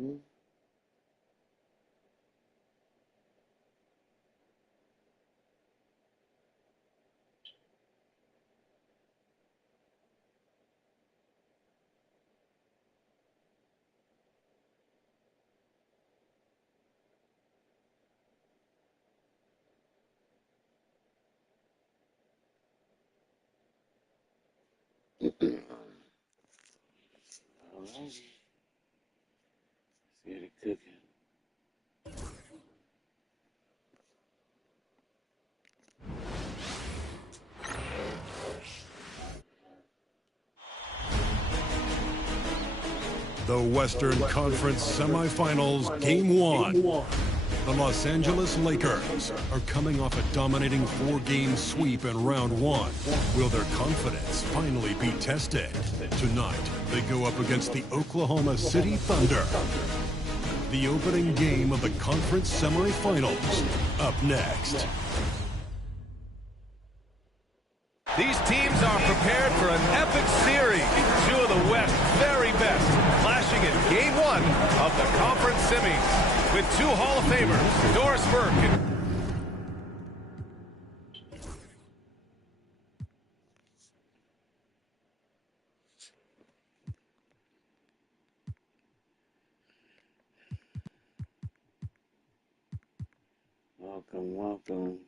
Mhm. All right. See it cooking. The Western Conference Semifinals, Game 1. The Los Angeles Lakers are coming off a dominating 4-game sweep in round 1. Will their confidence finally be tested? Tonight, they go up against the Oklahoma City Thunder. The opening game of the conference semifinals, up next. These teams are prepared for an epic series. Two of the West's very best, clashing in Game 1 of the conference semis with two Hall of Famers, Doris Burke and Welcome, welcome.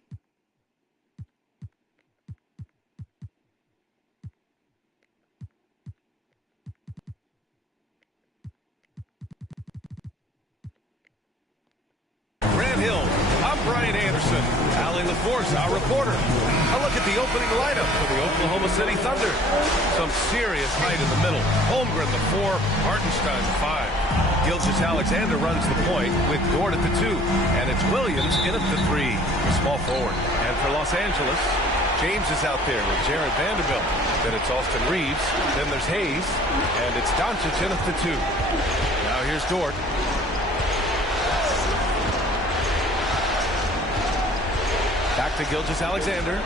Grant Hill. I'm Brian Anderson. Allie LaForce, our reporter. A look at the opening lineup for the Oklahoma City Thunder. Some serious height in the middle. Holmgren the 4, Hartenstein the 5. Gilgeous-Alexander runs the point with Dort at the 2. And it's Williams in at the 3, the small forward. And for Los Angeles, James is out there with Jared Vanderbilt. Then it's Austin Reeves. Then there's Hayes. And it's Doncic in at the 2. Now here's Dort. Back to Gilgeous-Alexander.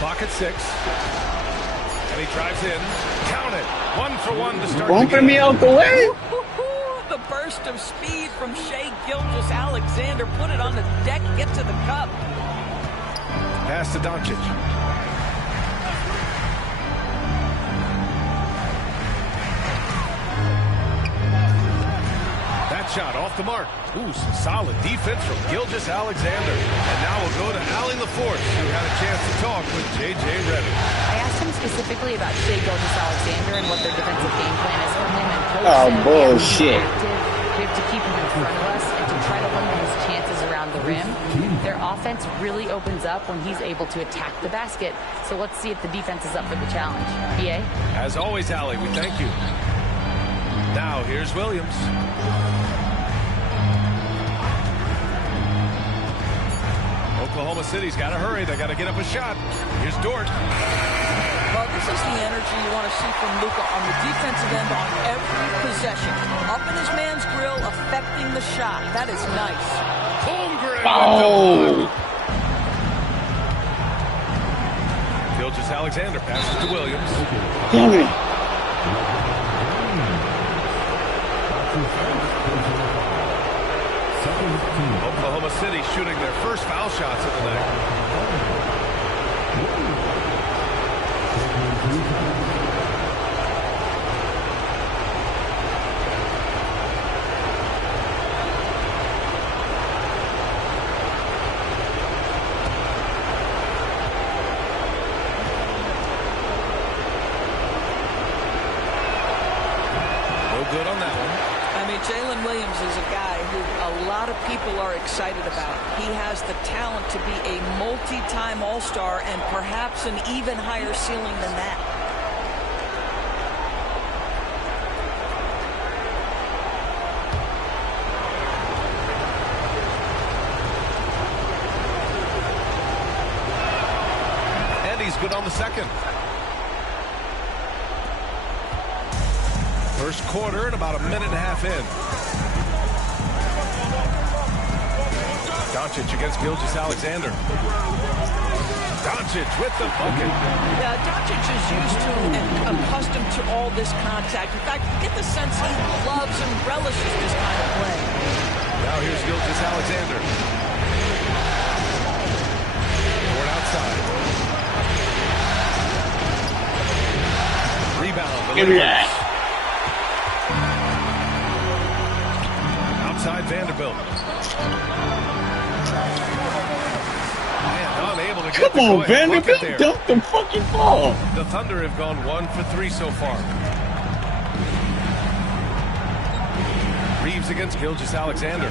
Clock at 6. And he drives in. Count it. 1 for 1 to start the game. Me out the way. The burst of speed from Shai Gilgeous-Alexander. Put it on the deck, get to the cup. Pass to Doncic. That shot off the mark. Ooh, some solid defense from Gilgeous-Alexander. And now we'll go to Allie LaForce, who had a chance to talk with J.J. Redick. I asked him specifically about Shai Gilgeous-Alexander and what their defensive game plan is for him. And Coach Oh, said bullshit. we have to keep him in front of us and to try to limit his chances around the rim. Their offense really opens up when he's able to attack the basket. So let's see if the defense is up for the challenge. BA? As always, Allie, we thank you. Now, here's Williams. Oklahoma City's got to hurry. They got to get up a shot. Here's Dort. Well, this is the energy you want to see from Luka on the defensive end on every possession. Up in his man's grill, affecting the shot. That is nice. Holmgren. Oh. Gilgeous-Alexander passes to Williams. Damn it. Oklahoma City shooting their first foul shots of the night. No good on that one. I mean, Jalen Williams is a guy who a lot of people are excited about. He has the talent to be a multi-time All-Star and perhaps an even higher ceiling than that. And he's good on the second. First quarter and about a minute and a half in. Doncic against Gilgeous-Alexander. Doncic with the bucket. Yeah, Doncic is used to and accustomed to all this contact. In fact, you get the sense he loves and relishes this kind of play. Now here's Gilgeous-Alexander. Toward outside. Rebound. Give me that. Outside Vanderbilt. And unable to get Come on, the Vanderbilt. there. Dunk the fucking ball. The Thunder have gone 1 for 3 so far. Reeves against Gilgeous-Alexander.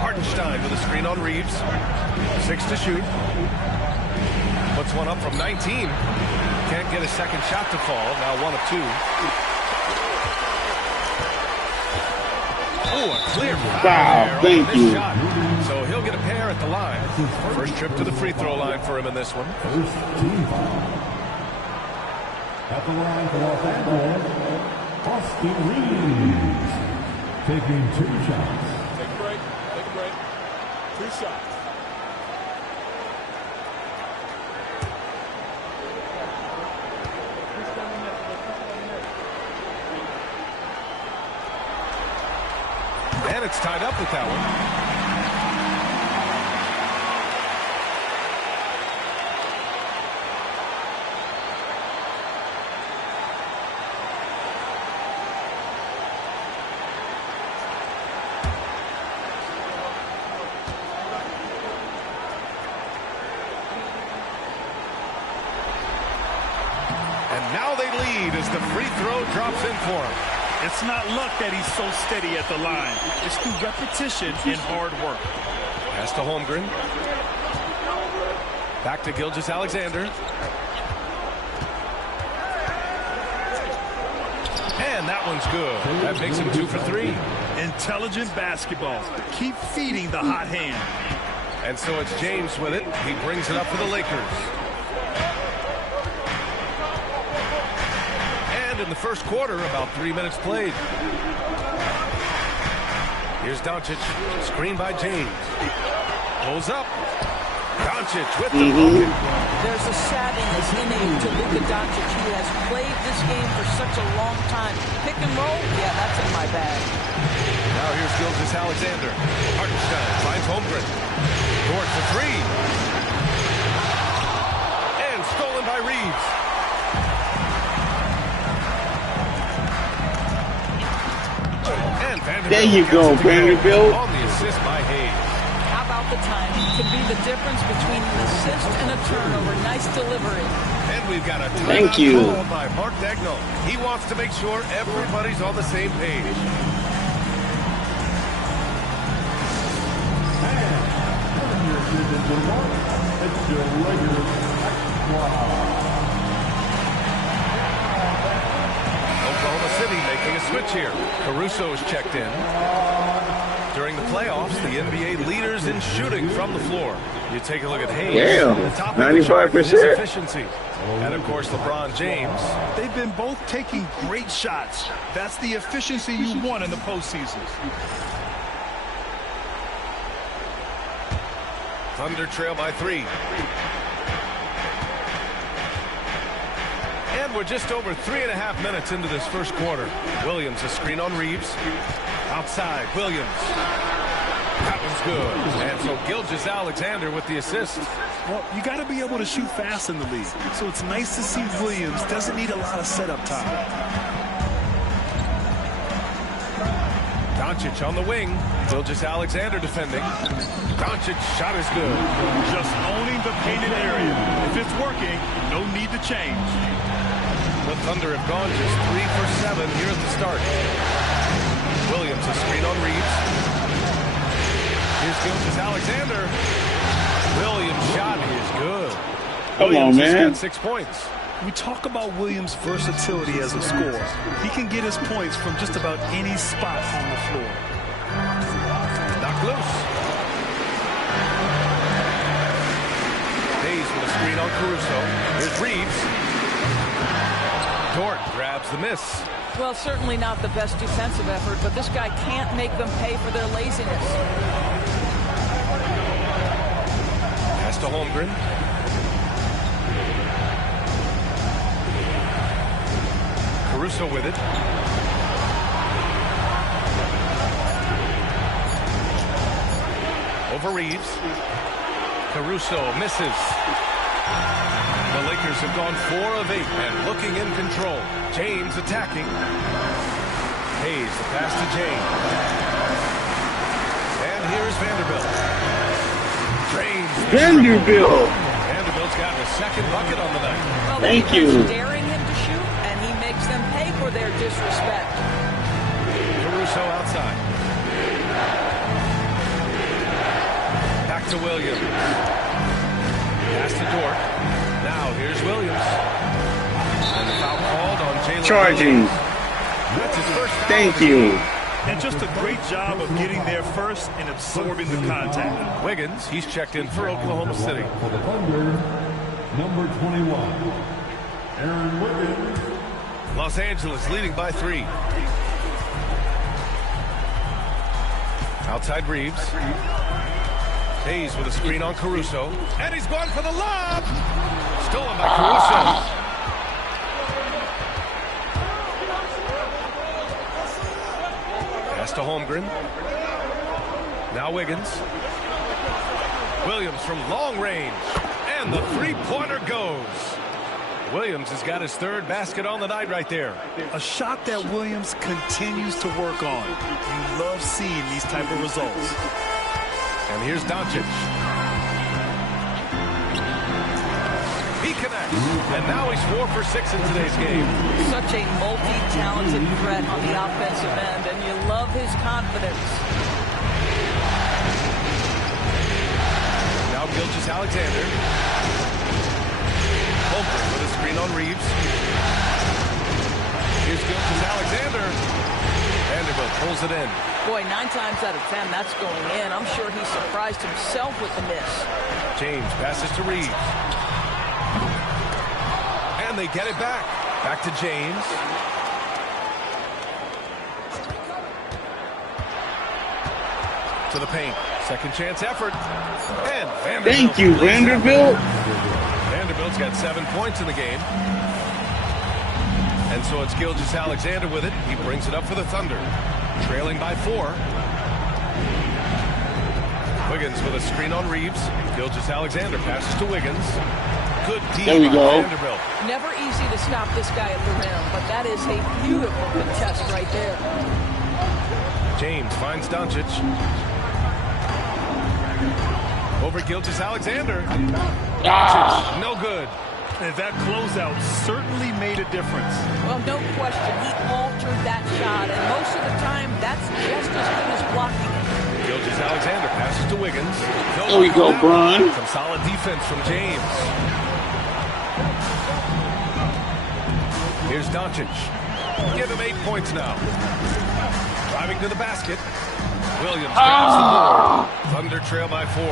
Hartenstein with a screen on Reeves. 6 to shoot. Puts one up from 19. Can't get a second shot to fall. Now 1 of 2. Oh, a clear foul. Wow, thank you. Shot. So he'll get a pair at the line. First trip to the free throw line for him in this one. At the line for Los Angeles, Austin Reeves, taking 2 shots. Take a break. Take a break. 2 shots. And it's tied up with that one. And now they lead as the free throw drops in for him. It's not luck that he's so steady at the line. It's through repetition and hard work. Pass to Holmgren. Back to Gilgeous-Alexander. And that one's good. That makes him 2 for 3. Intelligent basketball. Keep feeding the hot hand. And so it's James with it. He brings it up for the Lakers. And in the first quarter, about 3 minutes played. Here's Doncic, screened by James. Pulls up. Doncic with the bucket. There's a savviness innate to Luka Doncic. He has played this game for such a long time. Pick and roll, yeah, that's in my bag. Now here's Gilgeous-Alexander. Hartenstein finds Holmgren. Dort for 3. And stolen by Reeves. And Vanderbilt. There you go, Vanderbilt. On the assist by Hayes. How about the timing? Could be the difference between an assist and a turnover. Nice delivery. And we've got a Thank you. call by Mark Daigneault. He wants to make sure everybody's on the same page. It's your regular Oklahoma City making a switch here. Caruso's checked in. During the playoffs, the NBA leaders in shooting from the floor. You take a look at Hayes. Damn, the top of the chart with his 95%. efficiency. And of course, LeBron James. They've been both taking great shots. That's the efficiency you want in the postseason. Thunder trail by 3. And we're just over 3.5 minutes into this first quarter. Williams, a screen on Reeves. Outside, Williams. That one's good. And so Gilgeous-Alexander with the assist. Well, you got to be able to shoot fast in the league. So it's nice to see Williams doesn't need a lot of setup time. Doncic on the wing. Gilgeous-Alexander defending. Doncic shot is good. Just owning the painted area. If it's working, no need to change. The Thunder have gone just 3 for 7 here at the start. Williams, a screen on Reeves. Here's Gilgeous-Alexander. Williams' shot is good. Come Williams on, has man. got 6 points. We talk about Williams' versatility as a scorer. He can get his points from just about any spot on the floor. Knocked loose. Hayes with a screen on Caruso. Here's Reeves. Dort grabs the miss. Well, certainly not the best defensive effort, but this guy can't make them pay for their laziness. Pass to Holmgren. Caruso with it. Over Reeves. Caruso misses. The Lakers have gone 4 of 8 and looking in control. James attacking. Hayes, the pass to James. And here's Vanderbilt. James. Vanderbilt. Vanderbilt's gotten a second bucket on the night. Well, Thank you. Daring him to shoot, and he makes them pay for their disrespect. Caruso outside. Back to Williams. Pass to Dort. Now here's Williams. And the foul called on Jalen. Charging. That's his first foul. Thank you. And just a great job of getting there first and absorbing the contact. Wiggins, he's checked in for Oklahoma City. For the Thunder, number 21, Aaron Wiggins. Los Angeles leading by 3. Outside Reeves. Hayes with a screen on Caruso. And he's gone for the lob. Stolen by Caruso. Pass to Holmgren. Now Wiggins. Williams from long range. And the three-pointer goes. Williams has got his 3rd basket on the night right there. A shot that Williams continues to work on. You love seeing these type of results. And here's Doncic. He connects. And now he's 4 for 6 in today's game. Such a multi-talented threat on the offensive end, and you love his confidence. Now Gilgeous-Alexander. Holmgren with a screen on Reeves. Here's Gilgeous-Alexander. Vanderbilt pulls it in. Boy, 9 times out of 10, that's going in. I'm sure he surprised himself with the miss. James passes to Reeves. And they get it back. Back to James. To the paint. Second chance effort. And Vanderbilt. Thank you, Vanderbilt. Vanderbilt's got 7 points in the game. And so it's Gilgeous-Alexander with it. He brings it up for the Thunder. Trailing by 4. Wiggins with a screen on Reeves. Gilgeous-Alexander passes to Wiggins. Good D There we by go. Vanderbilt. Never easy to stop this guy at the rim, but that is a beautiful contest right there. James finds Doncic. Over Gilgeous-Alexander. Doncic, no good. And that closeout certainly made a difference. Well, no question, he altered that shot, and most of the time, that's just as good as blocking it. Gilgeous-Alexander passes to Wiggins. There we go, Bron. Some solid defense from James. Here's Doncic. Give him 8 points now. Driving to the basket. Williams grabs the board. Thunder trail by 4.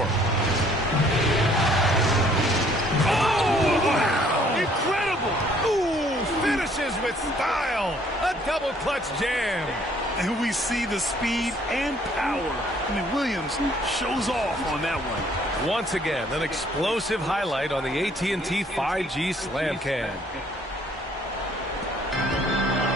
Incredible! Ooh, finishes with style. A double clutch jam. And we see the speed and power. I mean, Williams shows off on that one. Once again, an explosive highlight on the AT&T 5G Slam Can.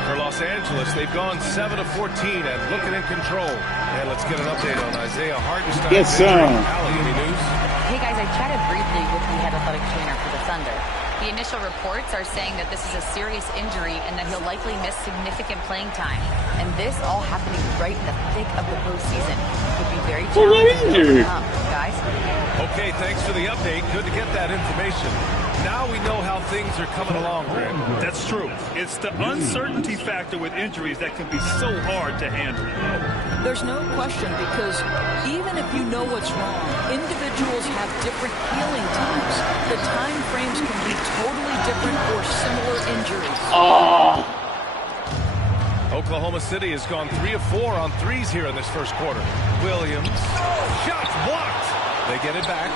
For Los Angeles, they've gone 7 of 14 and looking in control. And let's get an update on Isaiah Hartenstein. Yes, sir. Allie, any news? Hey guys, I chatted briefly with the head athletic trainer for the Thunder. The initial reports are saying that this is a serious injury and that he'll likely miss significant playing time. And this all happening right in the thick of the postseason. Could be very challenging. Guys? Okay, thanks for the update. Good to get that information. Now we know how things are coming along, Grant. That's true. It's the uncertainty factor with injuries that can be so hard to handle. There's no question, because even if you know what's wrong, individuals have different healing times. The time frames can be totally different for similar injuries. Oklahoma City has gone 3 of 4 on threes here in this first quarter. Williams. Shots blocked. They get it back.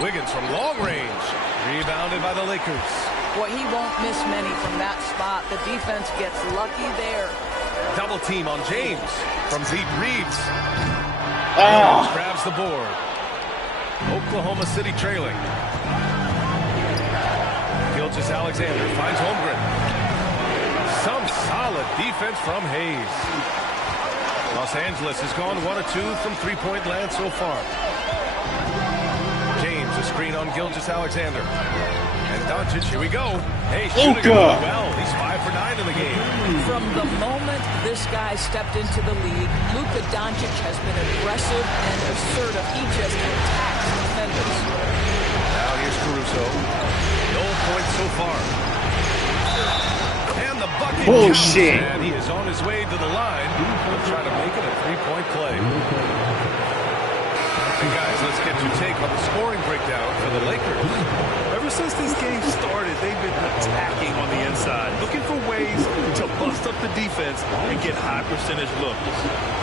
Wiggins from long range. Rebounded by the Lakers. Boy, he won't miss many from that spot. The defense gets lucky there. Double team on James from deep Reeves. Williams grabs the board. Oklahoma City trailing. Gilgeous-Alexander finds Holmgren. Some solid defense from Hayes. Los Angeles has gone 1 of 2 from three-point land so far. James, a screen on Gilgeous-Alexander. And Doncic, here we go. Hey, shooting well. He's 5 for 9 in the game. From the moment this guy stepped into the league, Luka Doncic has been aggressive and assertive. He just attacks defenders. Now here's Caruso. No points so far. And the bucket. Bullshit. And he is on his way to the line. He'll try to make it a three-point play. And guys, let's get your take on the scoring breakdown for the Lakers. Ever since this game started, they've been attacking on the inside, looking for ways to bust up the defense and get high percentage looks.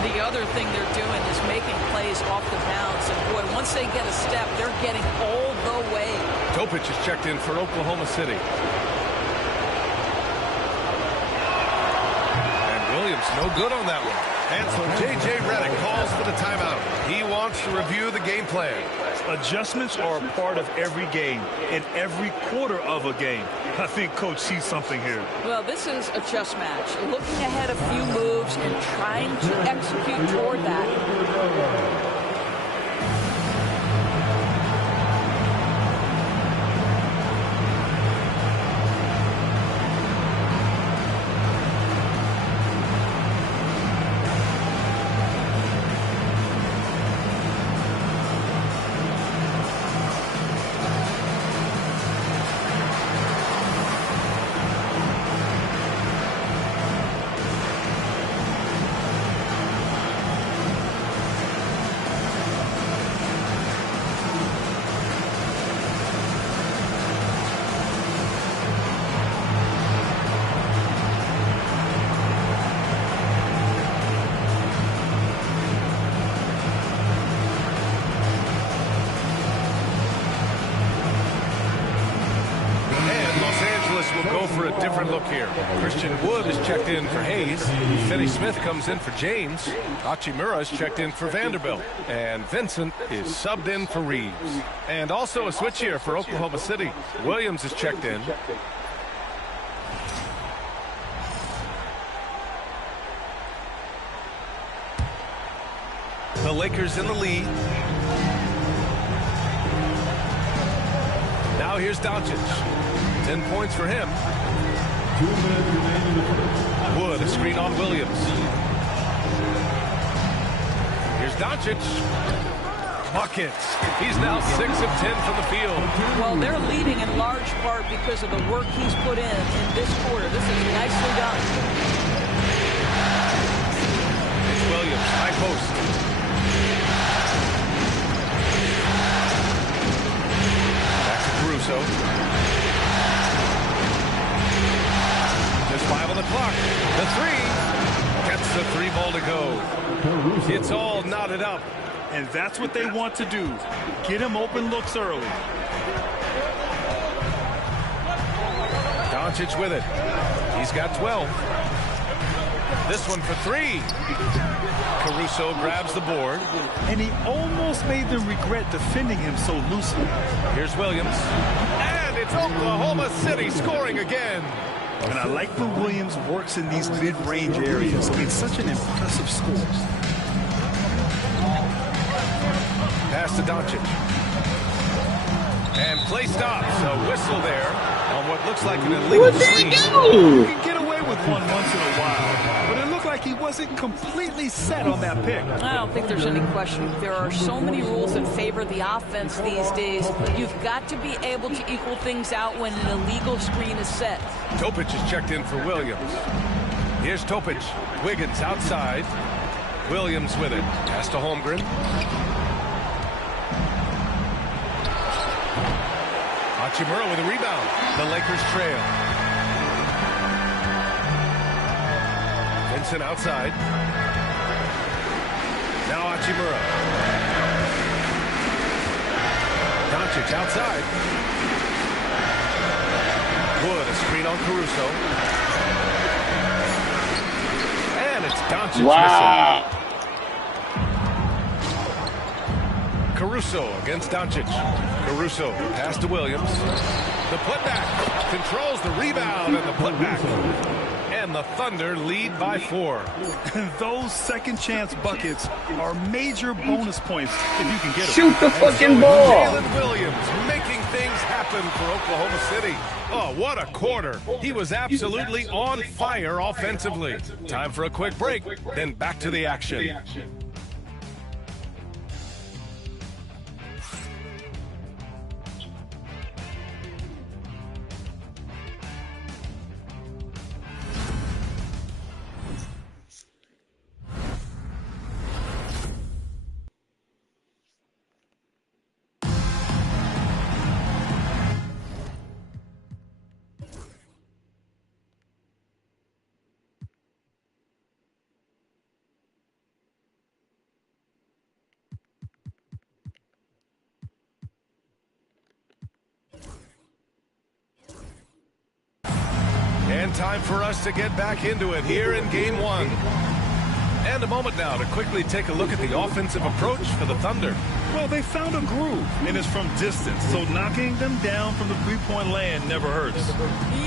The other thing they're doing is making plays off the bounce. And boy, once they get a step, they're getting all the way. Topic is checked in for Oklahoma City. And Williams, no good on that one. And so J.J. Redick calls for the timeout. He wants to review the game plan. Adjustments are a part of every game and every quarter of a game. I think Coach sees something here. Well, this is a chess match. Looking ahead a few moves and trying to execute toward that. For a different look here. Christian Wood is checked in for Hayes. Finney Smith comes in for James. Hachimura is checked in for Vanderbilt. And Vincent is subbed in for Reeves. And also a switch here for Oklahoma City. Williams is checked in. The Lakers in the lead. Now here's Doncic. 10 points for him. Wood, a screen on Williams. Here's Doncic. Buckets. He's now 6 of 10 from the field. Well, they're leading in large part because of the work he's put in this quarter. This is nicely done. It's Williams, high post. Back to Caruso. Just 5 on the clock. The three. Gets the 3 ball to go. It's all knotted up. And that's what they want to do. Get him open looks early. Doncic with it. He's got 12. This one for 3. Caruso grabs the board. And he almost made them regret defending him so loosely. Here's Williams. And it's Oklahoma City scoring again. And I like when Williams works in these mid-range areas. It's such an impressive score. Pass to Doncic. And play stops. A whistle there on what looks like an illegal screen. You can get away with one once in a while, but it looked like he wasn't completely set on that pick. I don't think there's any question. There are so many rules that favor the offense these days. You've got to be able to equal things out when an illegal screen is set. Topic is checked in for Williams. Here's Topic. Wiggins outside. Williams with it. Pass to Holmgren. Hachimura with a rebound. The Lakers trail. Vincent outside. Now Hachimura. Doncic outside. Wood, a screen on Caruso. And it's Doncic Wow. missing. Caruso against Doncic. Caruso, pass to Williams. The putback, controls the rebound and the putback. And the Thunder lead by 4. Those second chance buckets are major bonus points if you can get them. Shoot the fucking ball. Jalen Williams making things happen for Oklahoma City. Oh, what a quarter. He was absolutely on fire offensively. Time for a quick break, then back to the action. And time for us to get back into it here in Game 1. And a moment now to quickly take a look at the offensive approach for the Thunder. Well, they found a groove, and it's from distance, so knocking them down from the three-point land never hurts.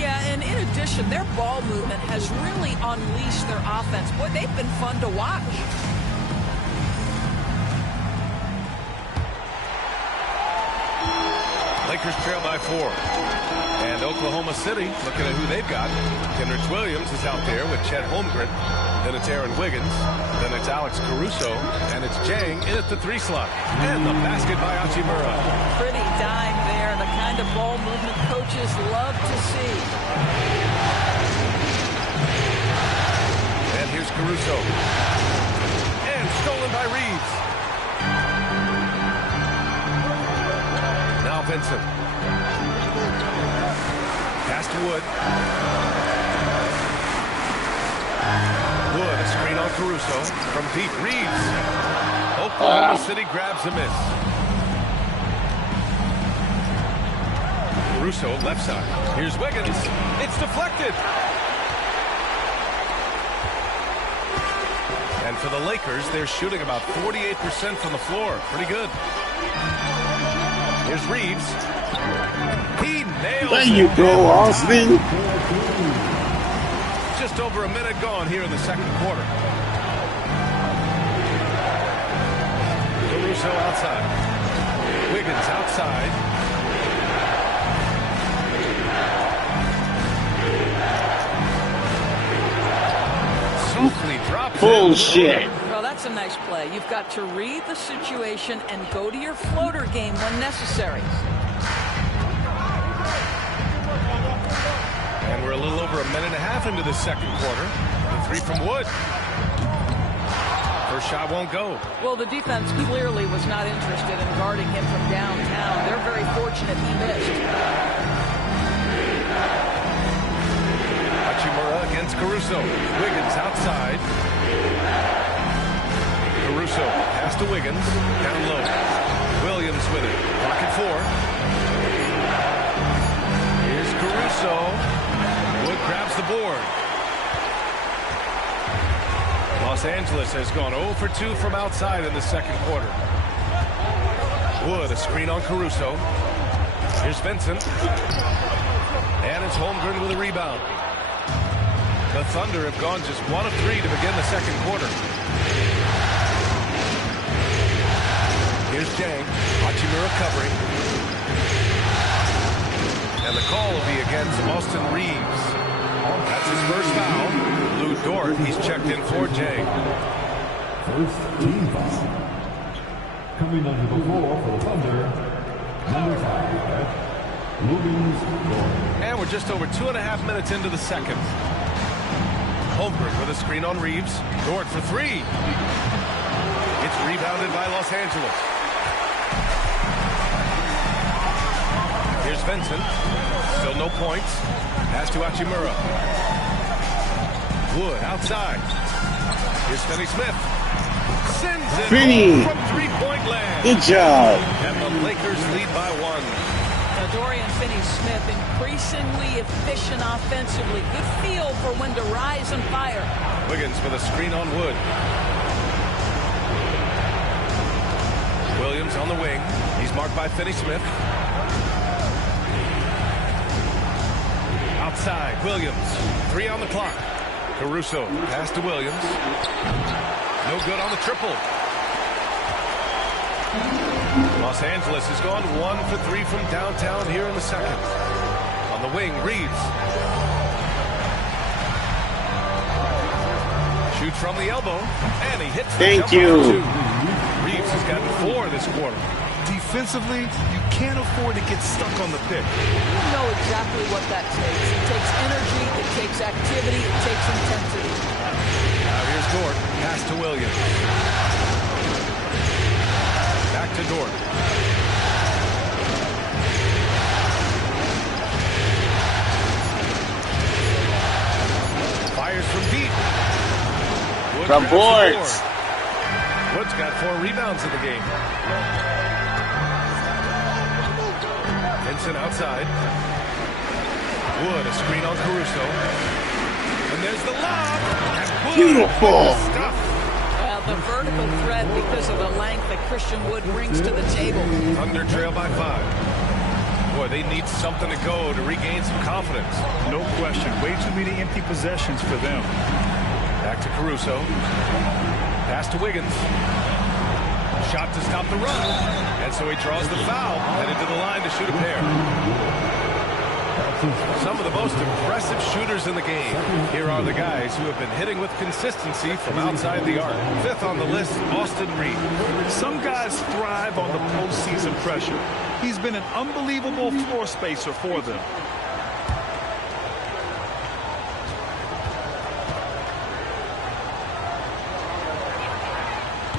Yeah, and in addition, their ball movement has really unleashed their offense. Boy, they've been fun to watch. Lakers trail by 4. And Oklahoma City, looking at who they've got. Kenrich Williams is out there with Chet Holmgren. Then it's Aaron Wiggins. Then it's Alex Caruso. And it's Jang in at the 3 slot. And the basket by Hachimura. Pretty dime there, the kind of ball movement coaches love to see. And here's Caruso. And stolen by Reeves. Now Vincent. Pass to Wood. Wood, a screen on Caruso. From deep, Reeves. Oklahoma City grabs a miss. Caruso, left side. Here's Wiggins. It's deflected. And for the Lakers, they're shooting about 48% from the floor. Pretty good. Here's Reeves. He nails There it. you go, Austin. Just over a minute gone here in the second quarter. Caruso outside. Wiggins outside. Softly drops Bullshit. Well, that's a nice play. You've got to read the situation and go to your floater game when necessary. And we're a little over a minute and a half into the second quarter. The 3 from Wood. First shot won't go. Well, the defense clearly was not interested in guarding him from downtown. They're very fortunate he missed. Hachimura against Caruso. Wiggins outside. Caruso pass to Wiggins. Down low. Williams with it. Pocket 4. Here's Caruso. Wood grabs the board. Los Angeles has gone 0 for 2 from outside in the second quarter. Wood, a screen on Caruso. Here's Vincent. And it's Holmgren with a rebound. The Thunder have gone just 1 of 3 to begin the second quarter. Here's Jang. Hachimura covering. And the call will be against Austin Reeves. That's his first foul. Lou Dort, he's checked in for Jang. First team foul. Coming on to the floor for the Thunder, number 5, Williams. And we're just over 2.5 minutes into the second. Holmgren with a screen on Reeves. Dort for 3. It's rebounded by Los Angeles. Here's Vincent. Still no points. Pass to Hachimura. Wood outside. Here's Finney Smith. Sends it Finney. from 3-point land. Good job. And the Lakers lead by 1. Dorian Finney-Smith, increasingly efficient offensively. Good feel for when to rise and fire. Wiggins with a screen on Wood. Williams on the wing. He's marked by Finney-Smith. Outside, Williams. 3 on the clock. Caruso, pass to Williams. No good on the triple. Los Angeles has gone 1 for 3 from downtown here in the second. On the wing, Reeves. Shoots from the elbow, and he hits the Thank jumper you. for 2. Reeves has gotten 4 this quarter. Defensively, you can't afford to get stuck on the pick. You know exactly what that takes. It takes energy, it takes activity, it takes intensity. Now here's Dort. Pass to Williams. Back to Dort. Fires from deep. Wood From grabs the boards. board. Wood's got 4 rebounds in the game. Vincent outside. Wood, a screen on Caruso. And there's the lob. And Wood Beautiful. with the stuff. Well, the vertical threat because of the length that Christian Wood brings to the table. Thunder trail by 5. Boy, they need something to go to regain some confidence. No question. Way too many empty possessions for them. Back to Caruso. Pass to Wiggins. Shot to stop the run. And so he draws the foul. Headed to the line to shoot a pair. Some of the most impressive shooters in the game. Here are the guys who have been hitting with consistency from outside the arc. 5th on the list, Austin Reeves. Some guys thrive on the postseason pressure. He's been an unbelievable floor spacer for them.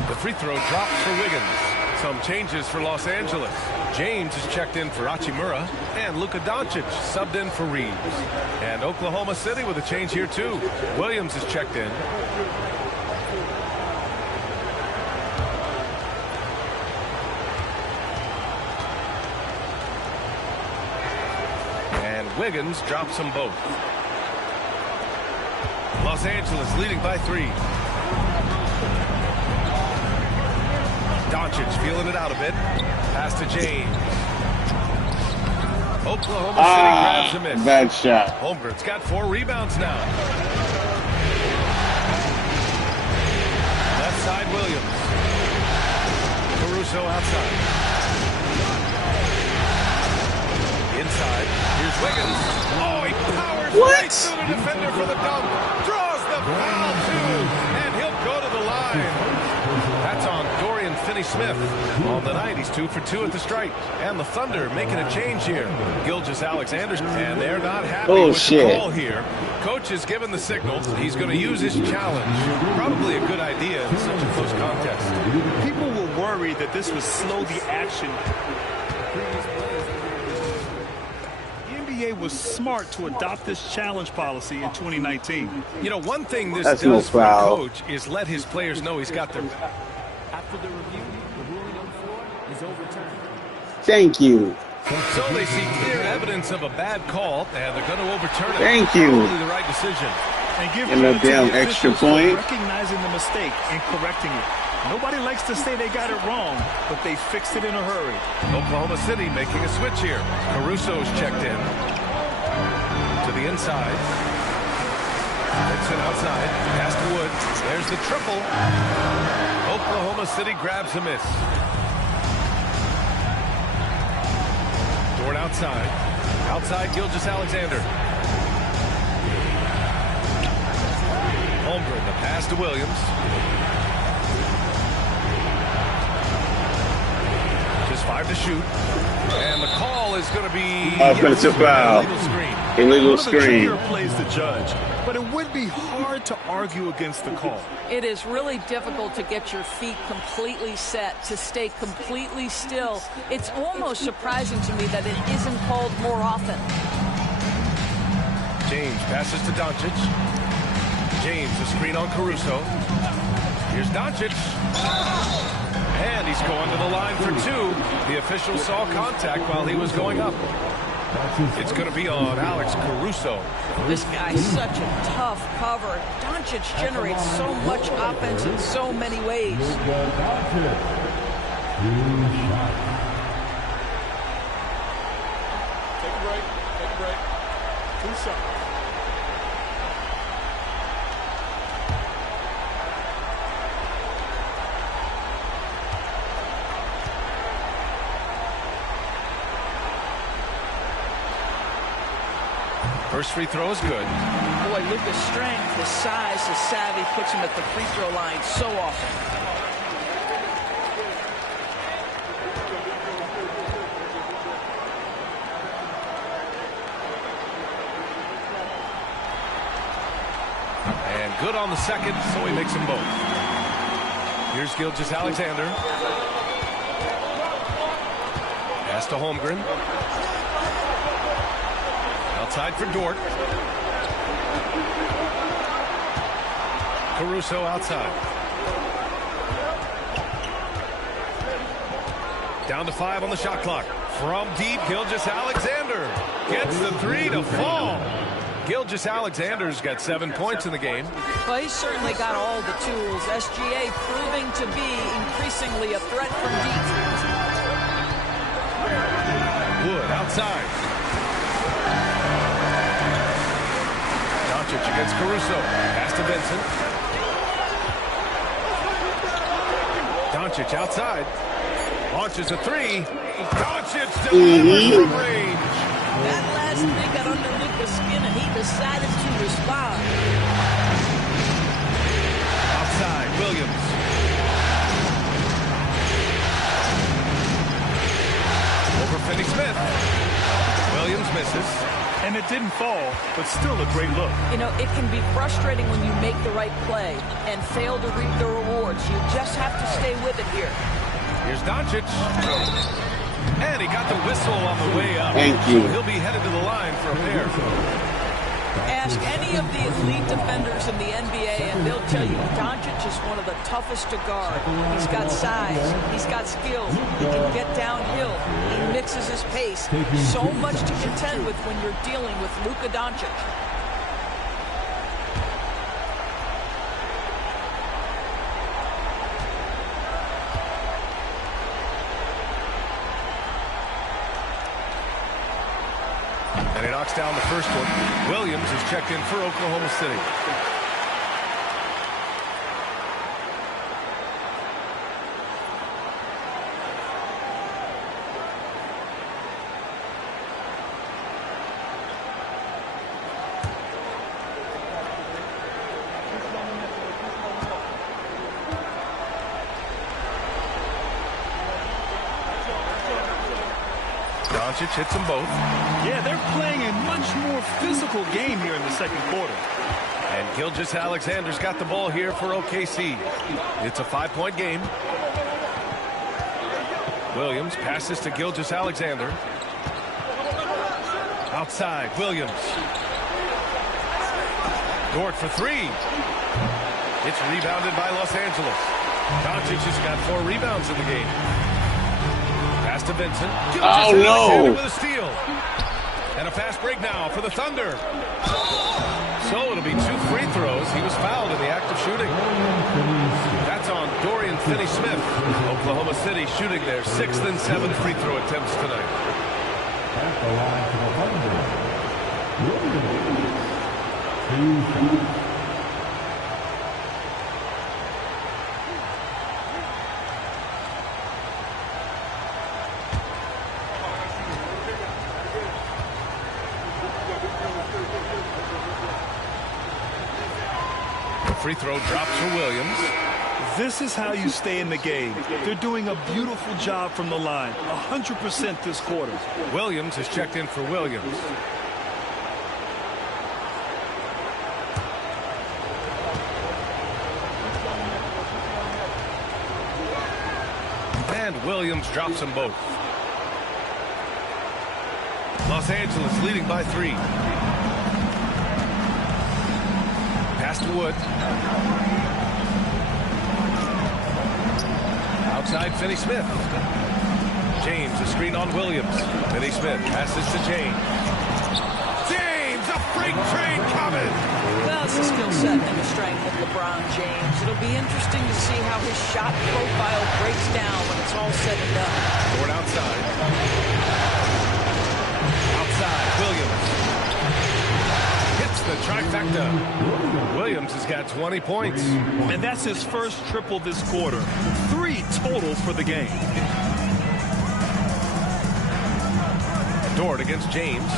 The free throw drops for Wiggins. Some changes for Los Angeles. James is checked in for Hachimura, and Luka Doncic subbed in for Reeves. And Oklahoma City with a change here too. Williams is checked in. And Wiggins drops them both. Los Angeles leading by 3. Doncic feeling it out a bit. Pass to James. Oklahoma City grabs a miss. Bad shot. Holmgren's got 4 rebounds now. Left side, Williams. Caruso outside. Inside. Here's Wiggins. Oh, he powers right through the defender for the dunk. Draws the foul, too. And he'll go to the line. That's on Dorian Finney-Smith. On the night, he's 2 for 2 at the stripe. And the Thunder making a change here. Gilgeous-Alexander, and they're not happy with the call here. Coach is given the signal. He's going to use his challenge. Probably a good idea in such a close contest. People were worried that this would slow the action. The NBA was smart to adopt this challenge policy in 2019. You know, one thing this That's does no for a foul. coach is let his players know he's got their back. After the review, the ruling on the floor is overturned. Thank you. So they see clear evidence of a bad call, and they're going to overturn it. Thank you. Probably the right decision. And give And a credit to damn the extra officials for point. recognizing the mistake and correcting it. Nobody likes to say they got it wrong, but they fixed it in a hurry. Oklahoma City making a switch here. Caruso's checked in. To the inside. Vincent outside. Pass to Wood. There's the triple. Oklahoma City grabs a miss. Dort outside. Outside Gilgeous-Alexander. Holmgren, the pass to Williams. Just 5 to shoot. And the call is going to be Offensive foul. illegal screen. Illegal One of the trickier screen. plays to judge, but it would be hard to argue against the call. It is really difficult to get your feet completely set, to stay completely still. It's almost surprising to me that it isn't called more often. James passes to Doncic. James, a screen on Caruso. Here's Doncic. And he's going to the line for 2. The official saw contact while he was going up. It's going to be on Alex Caruso. This guy's such a tough cover. Doncic generates so much offense in so many ways. Take a break. Take a break. 2 shots. First free throw is good. Boy, Luka's strength, his size, his savvy puts him at the free throw line so often. And good on the second, so he makes them both. Here's Gilgeous-Alexander. Pass to Holmgren. Outside for Dort. Caruso outside. Down to 5 on the shot clock. From deep, Gilgeous-Alexander gets the 3 to fall. Gilgeous-Alexander's got 7 points in the game. Well, he's certainly got all the tools. SGA proving to be increasingly a threat from deep. Wood outside. Doncic against Caruso. Pass to Vincent. Doncic outside. Launches a 3. Doncic delivers from range. That last thing got under Luka's skin, and he decided to respond. Outside, Williams. Over Finney-Smith. Williams misses. And it didn't fall, but still a great look. You know, it can be frustrating when you make the right play and fail to reap the rewards. You just have to stay with it here. Here's Doncic. And he got the whistle on the way up. Thank you. So he'll be headed to the line for a pair. Ask any of the elite defenders in the NBA, and they'll tell you Doncic is one of the toughest to guard. He's got size. He's got skills. He can get downhill. He mixes his pace. So much to contend with when you're dealing with Luka Doncic. And he knocks down the first one. Williams is checked in for Oklahoma City. Doncic hits them both. Yeah, they're playing a much more physical game here in the second quarter. And Gilgeous-Alexander's got the ball here for OKC. It's a 5-point game. Williams passes to Gilgeous-Alexander. Outside, Williams. Dort for 3. It's rebounded by Los Angeles. Doncic has got 4 rebounds in the game. Pass to Vincent. Oh, no. With a steal. And a fast break now for the Thunder. So it'll be 2 free throws. He was fouled in the act of shooting. That's on Dorian Finney-Smith. Oklahoma City shooting their 6th and 7th free throw attempts tonight. At the line for the Thunder. 2 shots. Free throw drops for Williams. This is how you stay in the game. They're doing a beautiful job from the line. 100% this quarter. Williams is checked in for Williams. And Williams drops them both. Los Angeles leading by 3. Pass to Wood. Outside Finney-Smith. James, a screen on Williams. Finney Smith passes to James. James, a freight train coming. Well, it's the skill set and the strength of LeBron James. It'll be interesting to see how his shot profile breaks down when it's all said and done. Toward outside. Outside, Williams. Hits the trifecta. Williams has got 20 points. And that's his first triple this quarter. 3 total for the game. Dort against James.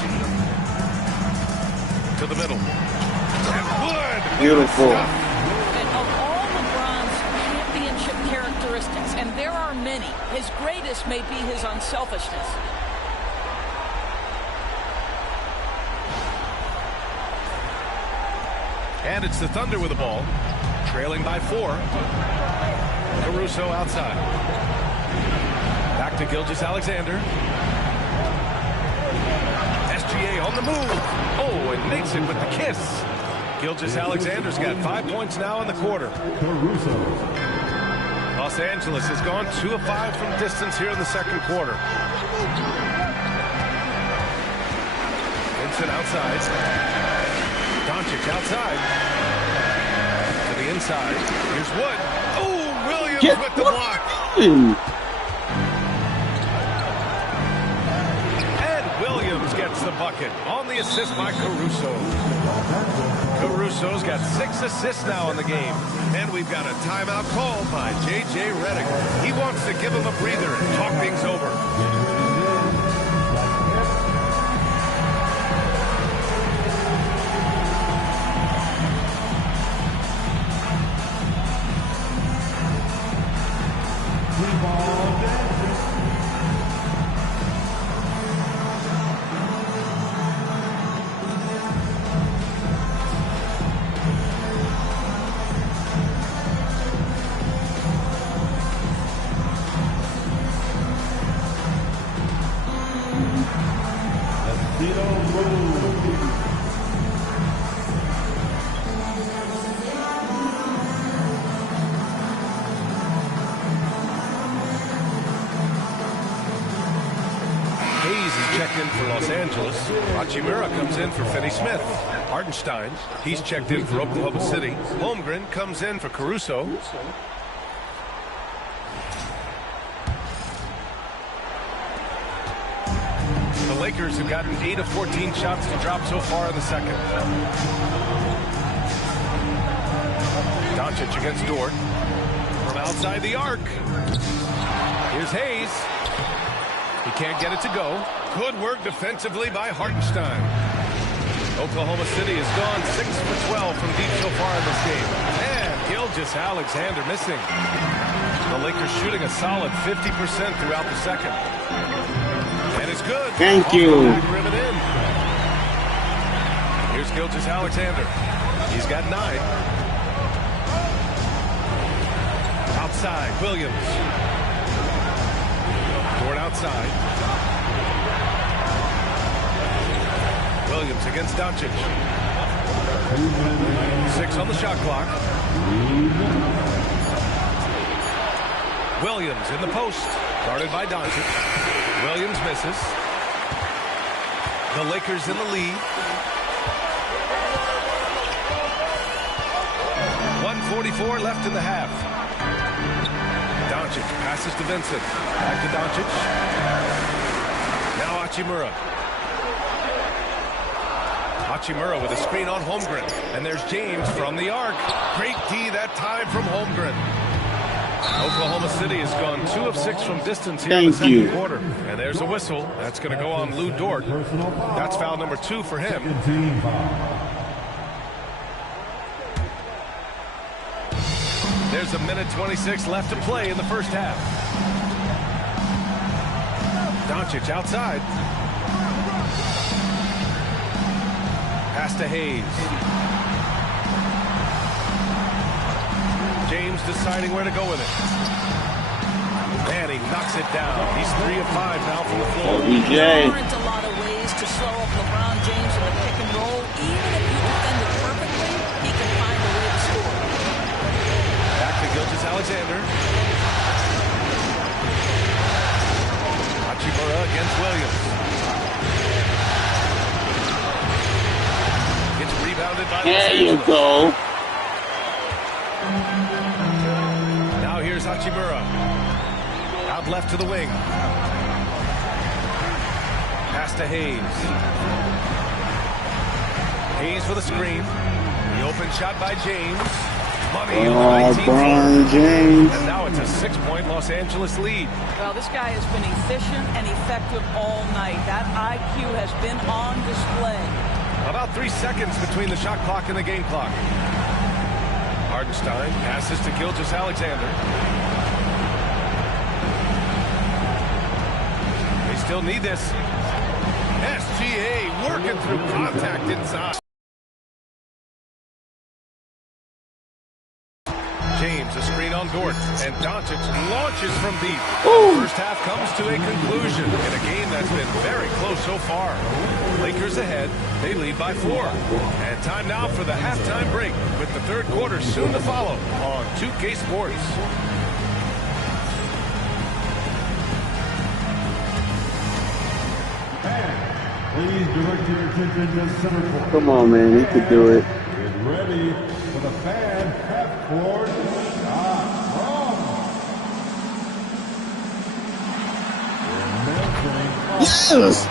To the middle. And Wood. Beautiful. And of all LeBron's championship characteristics, and there are many, his greatest may be his unselfishness. And it's the Thunder with the ball. Trailing by 4. Caruso outside. Back to Gilgeous-Alexander. SGA on the move. Oh, and makes it with the kiss. Gilgeous-Alexander's got 5 points now in the quarter. Los Angeles has gone 2 of 5 from distance here in the second quarter. Vincent outside. Doncic outside. To the inside. Here's Wood. Oh, Williams with the block. And Williams gets the bucket on the assist by Caruso. Caruso's got 6 assists now in the game. And we've got a timeout called by J.J. Redick. He wants to give him a breather and talk things over. Hachimura comes in for Finney Smith. Hartenstein, he's checked in for Oklahoma City. Holmgren comes in for Caruso. The Lakers have gotten 8 of 14 shots to drop so far in the second. Doncic against Dort. From outside the arc. Here's Hayes. He can't get it to go. Good work defensively by Hartenstein. Oklahoma City has gone 6 for 12 from deep so far in this game. And Gilgeous-Alexander missing. The Lakers shooting a solid 50% throughout the second. And it's good. Thank you. Rim it in. Here's Gilgeous-Alexander. He's got 9. Outside, Williams. Toward outside. Williams against Doncic. 6 on the shot clock. Williams in the post. Guarded by Doncic. Williams misses. The Lakers in the lead. 1:44 left in the half. Doncic passes to Vincent. Back to Doncic. Now Hachimura. Hachimura with a screen on Holmgren. And there's James from the arc. Great D that time from Holmgren. Oklahoma City has gone 2 of 6 from distance here in the second quarter. And there's a whistle. That's going to go on Lou Dort. That's foul number 2 for him. There's 1:26 left to play in the first half. Doncic outside. Pass to Hayes. James deciding where to go with it. And he knocks it down. He's 3 of 5 now from the floor. OBJ. There aren't a lot of ways to slow up LeBron James in the pick and roll. Even if you defend it perfectly, he can find a way to score. Back to Gilgeous-Alexander. go. Now here's Hachimura. Out left to the wing. Pass to Hayes. Hayes for the screen. The open shot by James. Money on the 19th Brian James. And now it's a 6-point Los Angeles lead. Well, this guy has been efficient and effective all night. That IQ has been on display. About 3 seconds between the shot clock and the game clock. Hardenstein passes to Gilgeous-Alexander. They still need this. SGA working through contact inside. James, a screen on Dort, and Doncic launches from deep. The first half comes to a conclusion in a game that's been very close so far. Lakers ahead, they lead by 4. And time now for the halftime break, with the third quarter soon to follow on 2K Sports. Please direct your attention to center court. Come on, man. He could do it. Get ready for the fan half-court shot from. Yes!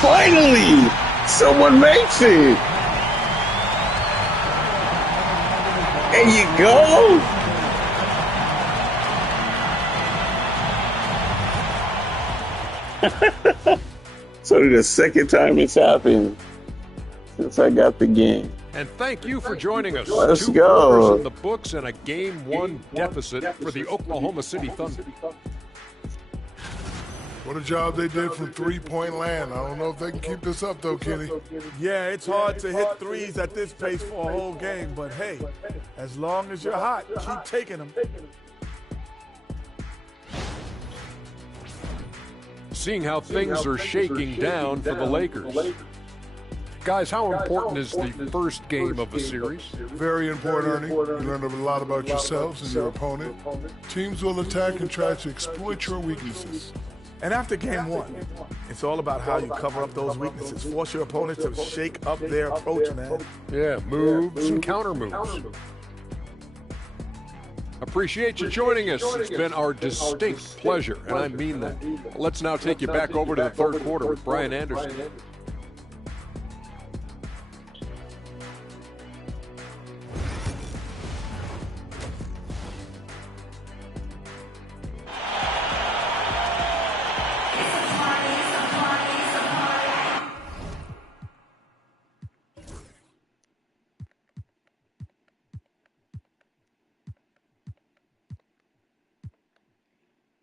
Finally! Someone makes it! There you go! So the second time it's happened since I got the game. And thank you for joining us. Let's 2 go. quarters in the books and a Game 1 deficit for the Oklahoma City Thunder. What a job they did from three-point land. I don't know if they can keep this up, though, Kenny. Yeah, it's hard to hit threes at this pace for a whole game, but hey, as long as you're hot, keep taking them. Seeing how things are shaking down for the Lakers. Guys, how important is the first game of the series? Very important, Ernie. You learn a lot about yourselves and your opponent. Teams will attack and try to exploit your weaknesses. And after game 1, it's all about how you cover up those weaknesses. Force your opponent to shake up their approach, man. Yeah, moves and counter moves. Appreciate you joining us. It's been our distinct pleasure, and I mean that. Let's now take you back over to the third quarter with Brian Anderson.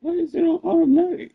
Why is it on automatic?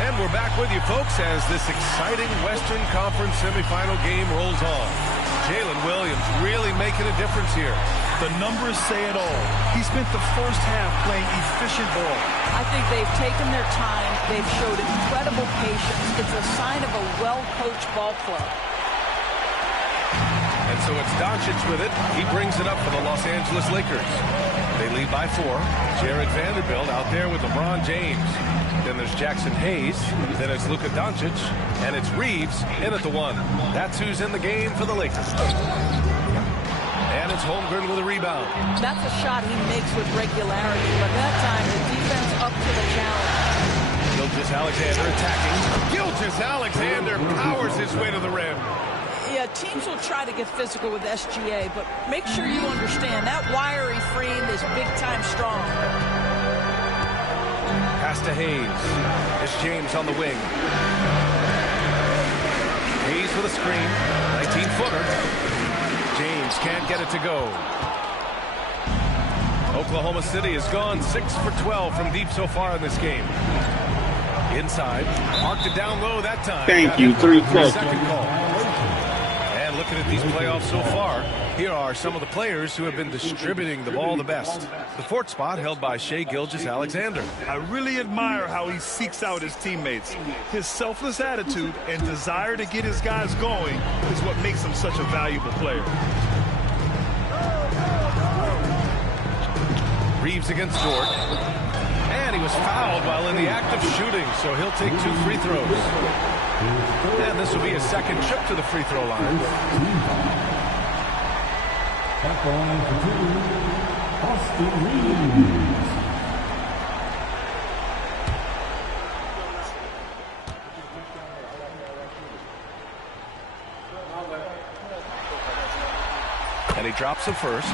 And we're back with you, folks, as this exciting Western Conference semifinal game rolls on. Jalen Williams really making a difference here. The numbers say it all. He spent the first half playing efficient ball. I think they've taken their time. They've showed incredible patience. It's a sign of a well-coached ball club. And so it's Doncic with it. He brings it up for the Los Angeles Lakers. They lead by 4. Jared Vanderbilt out there with LeBron James. Then there's Jackson Hayes. Then it's Luka Doncic. And it's Reeves in at the 1. That's who's in the game for the Lakers. And it's Holmgren with a rebound. That's a shot he makes with regularity, but that time the defense up to the challenge. Gilgeous-Alexander attacking. Gilgeous-Alexander powers his way to the rim. Yeah, teams will try to get physical with SGA, but make sure you understand that wiry frame is big-time strong. Pass to Hayes. It's James on the wing. Hayes with a screen. 19-footer. James can't get it to go. Oklahoma City has gone 6 for 12 from deep so far in this game. Inside. Marked it down low that time. Thank you. 3 seconds. Second call. And looking at these playoffs so far, here are some of the players who have been distributing the ball the best. The 4th spot held by Shai Gilgeous-Alexander. I really admire how he seeks out his teammates. His selfless attitude and desire to get his guys going is what makes him such a valuable player. Reeves against Dort. And he was fouled while in the act of shooting, so he'll take 2 free throws. And this will be a second trip to the free throw line. Back line for 2, Austin Reeves. And he drops the first.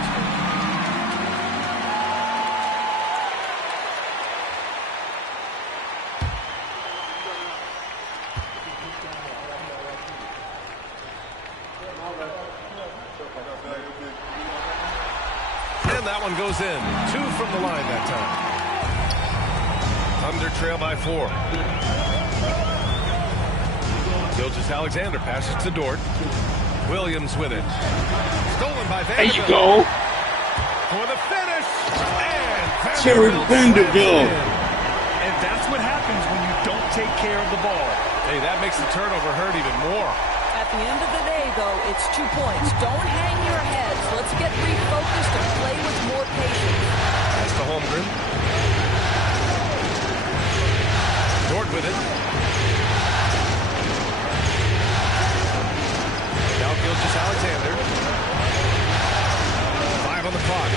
And that one goes in. 2 from the line that time. Thunder trail by 4. Gilgeous-Alexander passes to Dort. Williams with it. Stolen by Vanderbilt. There you go. For the finish. And Vanderbilt. And that's what happens when you don't take care of the ball. Hey, that makes the turnover hurt even more. At the end of the day, though, it's 2 points. Don't hang your heads. Let's get refocused and play with more patience. That's to Holmgren. Dort with it. Now Gilgeous-Alexander. 5 on the clock.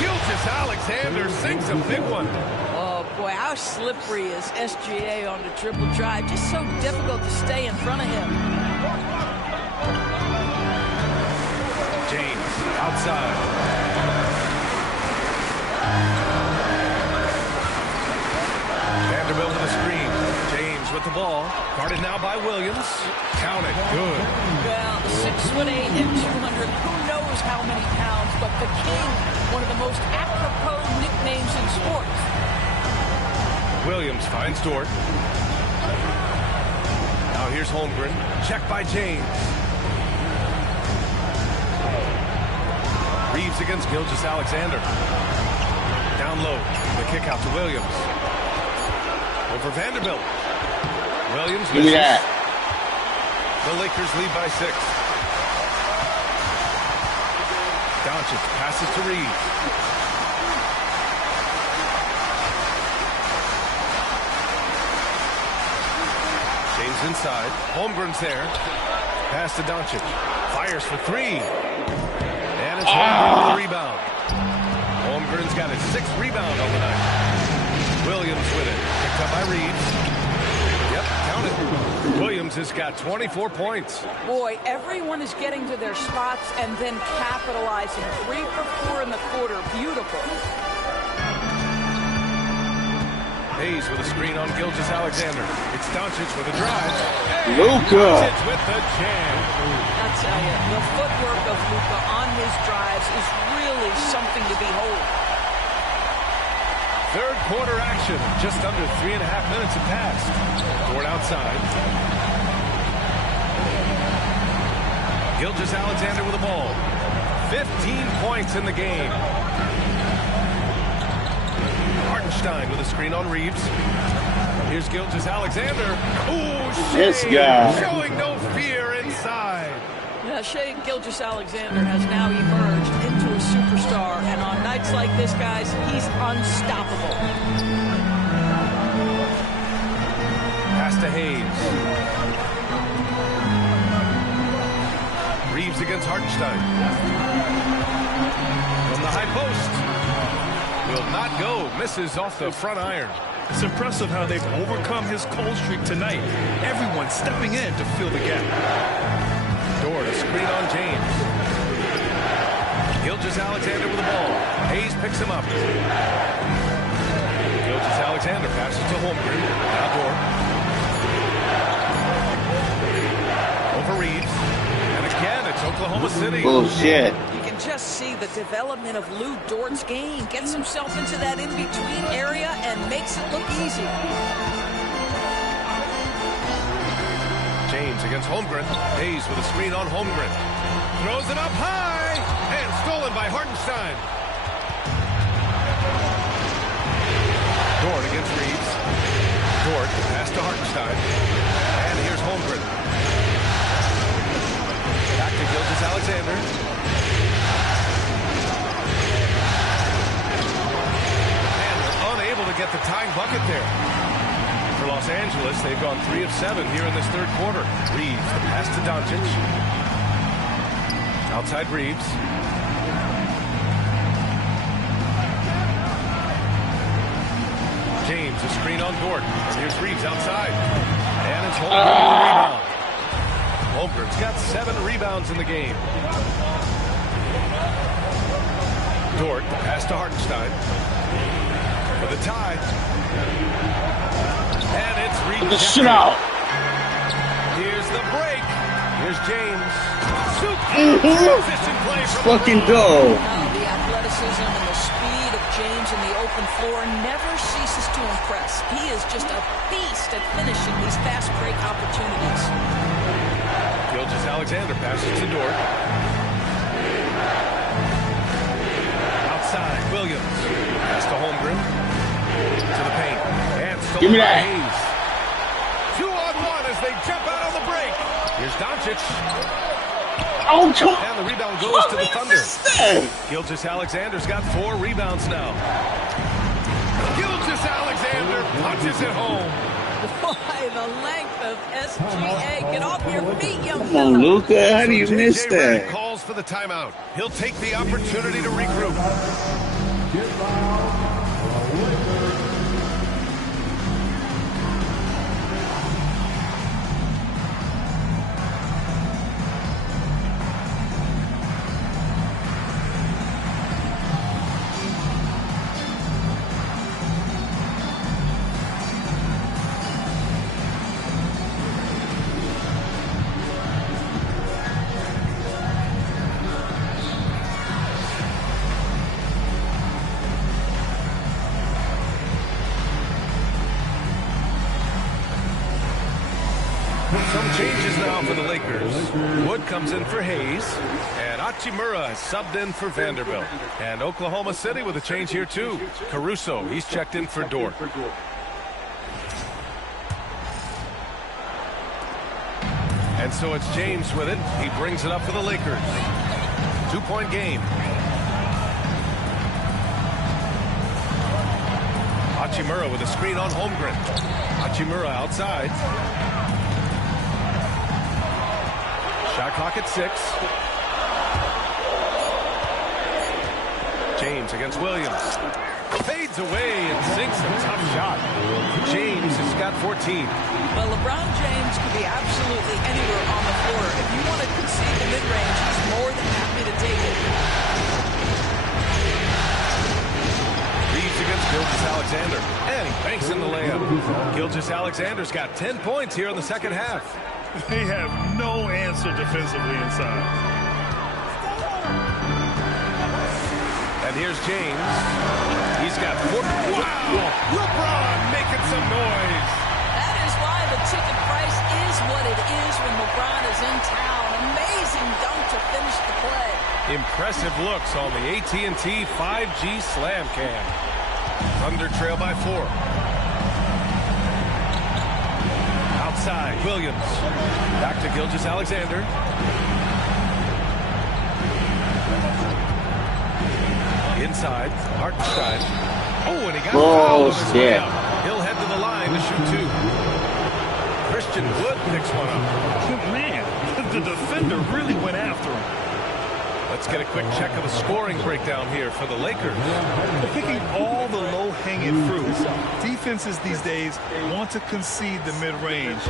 Gilgeous-Alexander sinks a big one. Oh, boy, how slippery is SGA on the dribble drive. Just so difficult to stay in front of him. James outside. Vanderbilt with a screen. James with the ball. Guarded now by Williams. Count it. Good. Well, 6'8" and 200. Who knows how many pounds, but the King, one of the most apropos nicknames in sports. Williams finds Dort. Now here's Holmgren. Checked by James. Reeves against Gilgeous-Alexander. Down low. The kick out to Williams. Over Vanderbilt. Williams misses. Look at that. The Lakers lead by 6. Doncic passes to Reeves. James inside. Holmgren's there. Pass to Doncic. Fires for 3. And it's Holmgren with the rebound. Holmgren's got his 6th rebound on the night. Williams with it. Picked up by Reeves. Yep, count it. Williams has got 24 points. Boy, everyone is getting to their spots and then capitalizing. 3 for 4 in the quarter. Beautiful. Hayes with a screen on Gilgeous-Alexander. It's Doncic with a drive. Hey, Luka. Doncic with the jam. I'll tell you, the footwork of Luka on his drives is really something to behold. Third quarter action. Just under 3.5 minutes have passed. Dort outside. Gilgeous-Alexander with the ball. 15 points in the game. Hartenstein with a screen on Reeves. Here's Gilgeous-Alexander. Ooh, This Shai guy. showing no fear inside. Yeah, Shai Gilgeous-Alexander has now emerged into a superstar, and on nights like this, guys, he's unstoppable. Pass to Hayes. Reeves against Hartenstein. From the high post. Will not go. Misses off the front iron. It's impressive how they've overcome his cold streak tonight. Everyone stepping in to fill the gap. Dort, a screen on James. Gilgeous-Alexander with the ball. Hayes picks him up. Oklahoma City. Bullshit. You can just see the development of Lou Dort's game. Gets himself into that in-between area and makes it look easy. James against Holmgren. Hayes with a screen on Holmgren. Throws it up high and stolen by Hartenstein. Dort against Reeves. Dort pass to Hartenstein. And here's Holmgren. Back to Gilgeous-Alexander. And they're unable to get the tying bucket there. For Los Angeles, they've gone 3 of 7 here in this third quarter. Reeves, the pass to Doncic. Outside Reeves. James, a screen on Dort. And here's Reeves outside. And it's Holmgren with the rebound. Holmgren's got 7 rebounds in the game. Dort, the pass to Hartenstein. For the tie. And it's rejected. Get the shit out. Here's the break. Here's James. Transition play from Fucking go. The athleticism and the speed of James in the open floor never ceases to impress. He is just a beast at finishing these fast break opportunities. Gilgeous-Alexander passes to Dort. Outside, Williams. Pass to Holmgren. To the paint. And Give me stolen by that. Hayes. 2-on-1 as they jump out on the break. Here's Doncic. Oh, And the rebound goes to the Thunder. Gilgeous-Alexander's got 4 rebounds now. Gilgeous-Alexander punches it home. Boy, the length of SGA. Get off your feet, young Come fella. on, Luka. How do you JJ miss Redick that? calls for the timeout. He'll take the opportunity to regroup. Get loud for the Lakers. Some changes now for the Lakers. Wood comes in for Hayes. And Hachimura has subbed in for Vanderbilt. And Oklahoma City with a change here too. Caruso, he's checked in for Dort. And so it's James with it. He brings it up for the Lakers. 2-point game. Hachimura with a screen on Holmgren. Hachimura outside. Shot clock at 6. James against Williams. Fades away and sinks a tough shot. James has got 14. Well, LeBron James could be absolutely anywhere on the floor. If you want to concede the mid-range, he's more than happy to take it. Reeves against Gilgeous-Alexander. And he banks in the layup. Gilgeous-Alexander's got 10 points here in the second half. They have no answer defensively inside. And here's James. He's got 4. Wow! LeBron making some noise. That is why the ticket price is what it is when LeBron is in town. Amazing dunk to finish the play. Impressive looks on the AT&T 5G Slam Cam. Thunder trail by 4. Outside, Williams. Back to Gilgeous-Alexander. Inside, Hartenstein. Oh, and he got fouled on his way out. He'll head to the line to shoot 2. Christian Wood picks one up. Man, the defender really went after him. Let's get a quick check of the scoring breakdown here for the Lakers. Picking all the low-hanging fruits. Defenses these days want to concede the mid-range,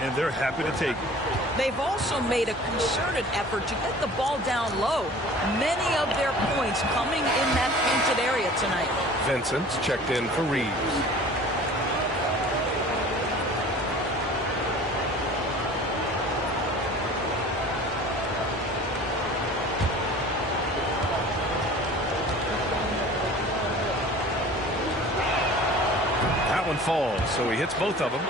and they're happy to take it. They've also made a concerted effort to get the ball down low. Many of their points coming in that painted area tonight. Vincent's checked in for Reeves. That one falls, so he hits both of them.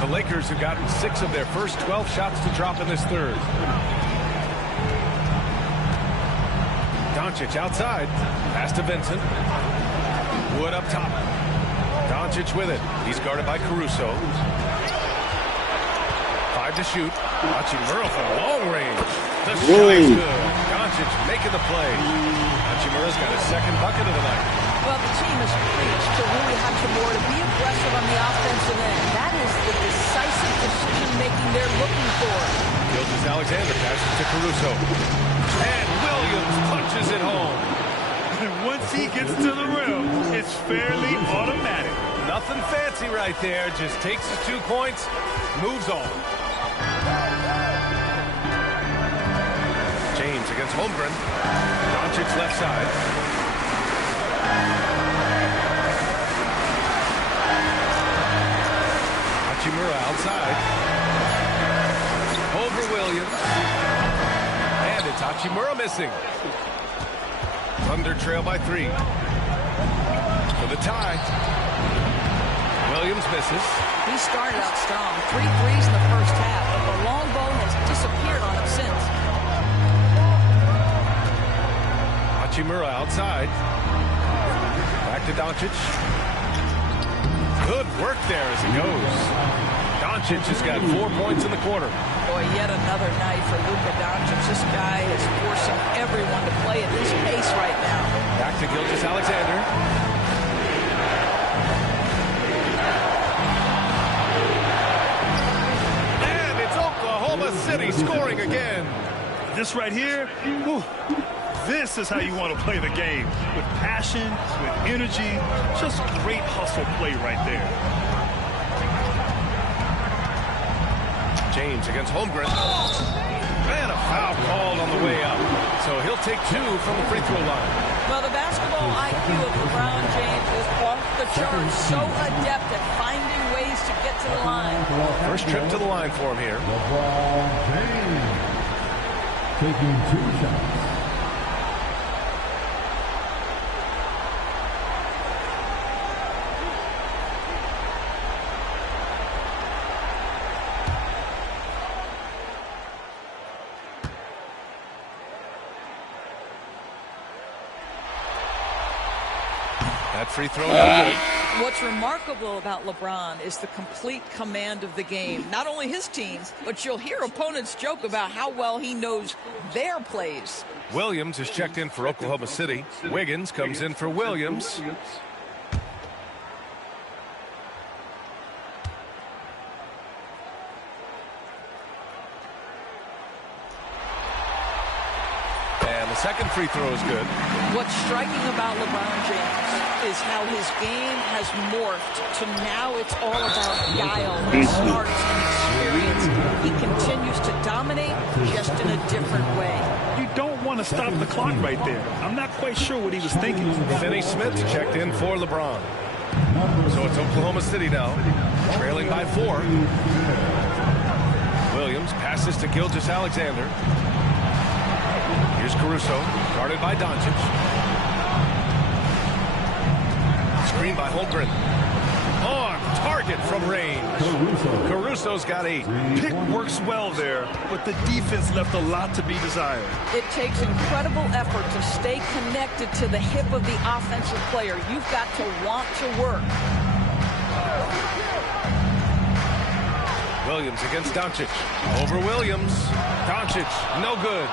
The Lakers have gotten 6 of their first 12 shots to drop in this third. Doncic outside. Pass to Vincent. Wood up top. Doncic with it. He's guarded by Caruso. 5 to shoot. Hachimura from long range. The shot is good. Doncic making the play. Hachimura's got his second bucket of the night. Well, the team has preached to Rui Hachimura to be aggressive on the offensive end. That is the decisive decision-making they're looking for. Gilgeous-Alexander passes to Caruso. And Williams punches it home. And once he gets to the rim, it's fairly automatic. Nothing fancy right there. Just takes his 2 points, moves on. James against Holmgren. Doncic left side. Hachimura outside. Over Williams. And it's Hachimura missing. Thunder trail by 3. For the tie. Williams misses. He started out strong. 3 threes in the first half, but the long ball has disappeared on him since. Hachimura outside. Back to Doncic. Good work there as he goes. Doncic has got 4 points in the quarter. Boy, yet another night for Luka Doncic. This guy is forcing everyone to play at this pace right now. Back to Gilgeous-Alexander. And it's Oklahoma City scoring again. This right here, whew, this is how you want to play the game. With passion, with energy, just great hustle play right there. James against Holmgren. And a foul called on the way up. So he'll take 2 from the free throw line. Well, the basketball IQ of LeBron James is off the charts. So adept at finding ways to get to the line. First trip to the line for him here. LeBron James taking 2 shots. That free throw. No good. What's remarkable about LeBron is the complete command of the game. Not only his team's, but you'll hear opponents joke about how well he knows their plays. Williams is checked in for Oklahoma City. Wiggins comes in for Williams. And the second free throw is good. What's striking about LeBron James is how his game has morphed to now it's all about guile and smarts and experience. He continues to dominate just in a different way. You don't want to stop the clock right there. I'm not quite sure what he was thinking. Finney Smith checked in for LeBron. So it's Oklahoma City now, trailing by 4. Williams passes to Gilgeous-Alexander. Here's Caruso, guarded by Doncic. Screen by Holmgren. On target from range. Caruso's got 8. Pick works well there, but the defense left a lot to be desired. It takes incredible effort to stay connected to the hip of the offensive player. You've got to want to work. Williams against Doncic. Over Williams. Doncic, no good.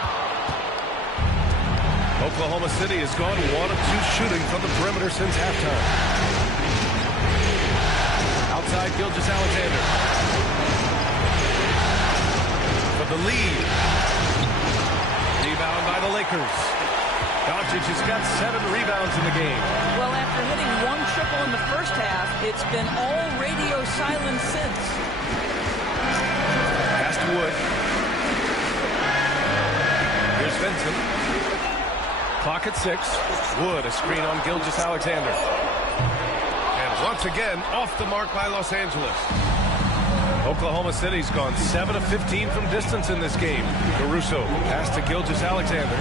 Oklahoma City has gone 1 of 2 shooting from the perimeter since halftime. Outside Gilgeous-Alexander. For the lead. Rebound by the Lakers. Doncic has got 7 rebounds in the game. Well, after hitting 1 triple in the first half, it's been all radio silence since. Pass to Wood. Here's Vincent. Clock at 6. Wood, a screen on Gilgeous-Alexander. And once again, off the mark by Los Angeles. Oklahoma City's gone 7 of 15 from distance in this game. Caruso, pass to Gilgeous-Alexander.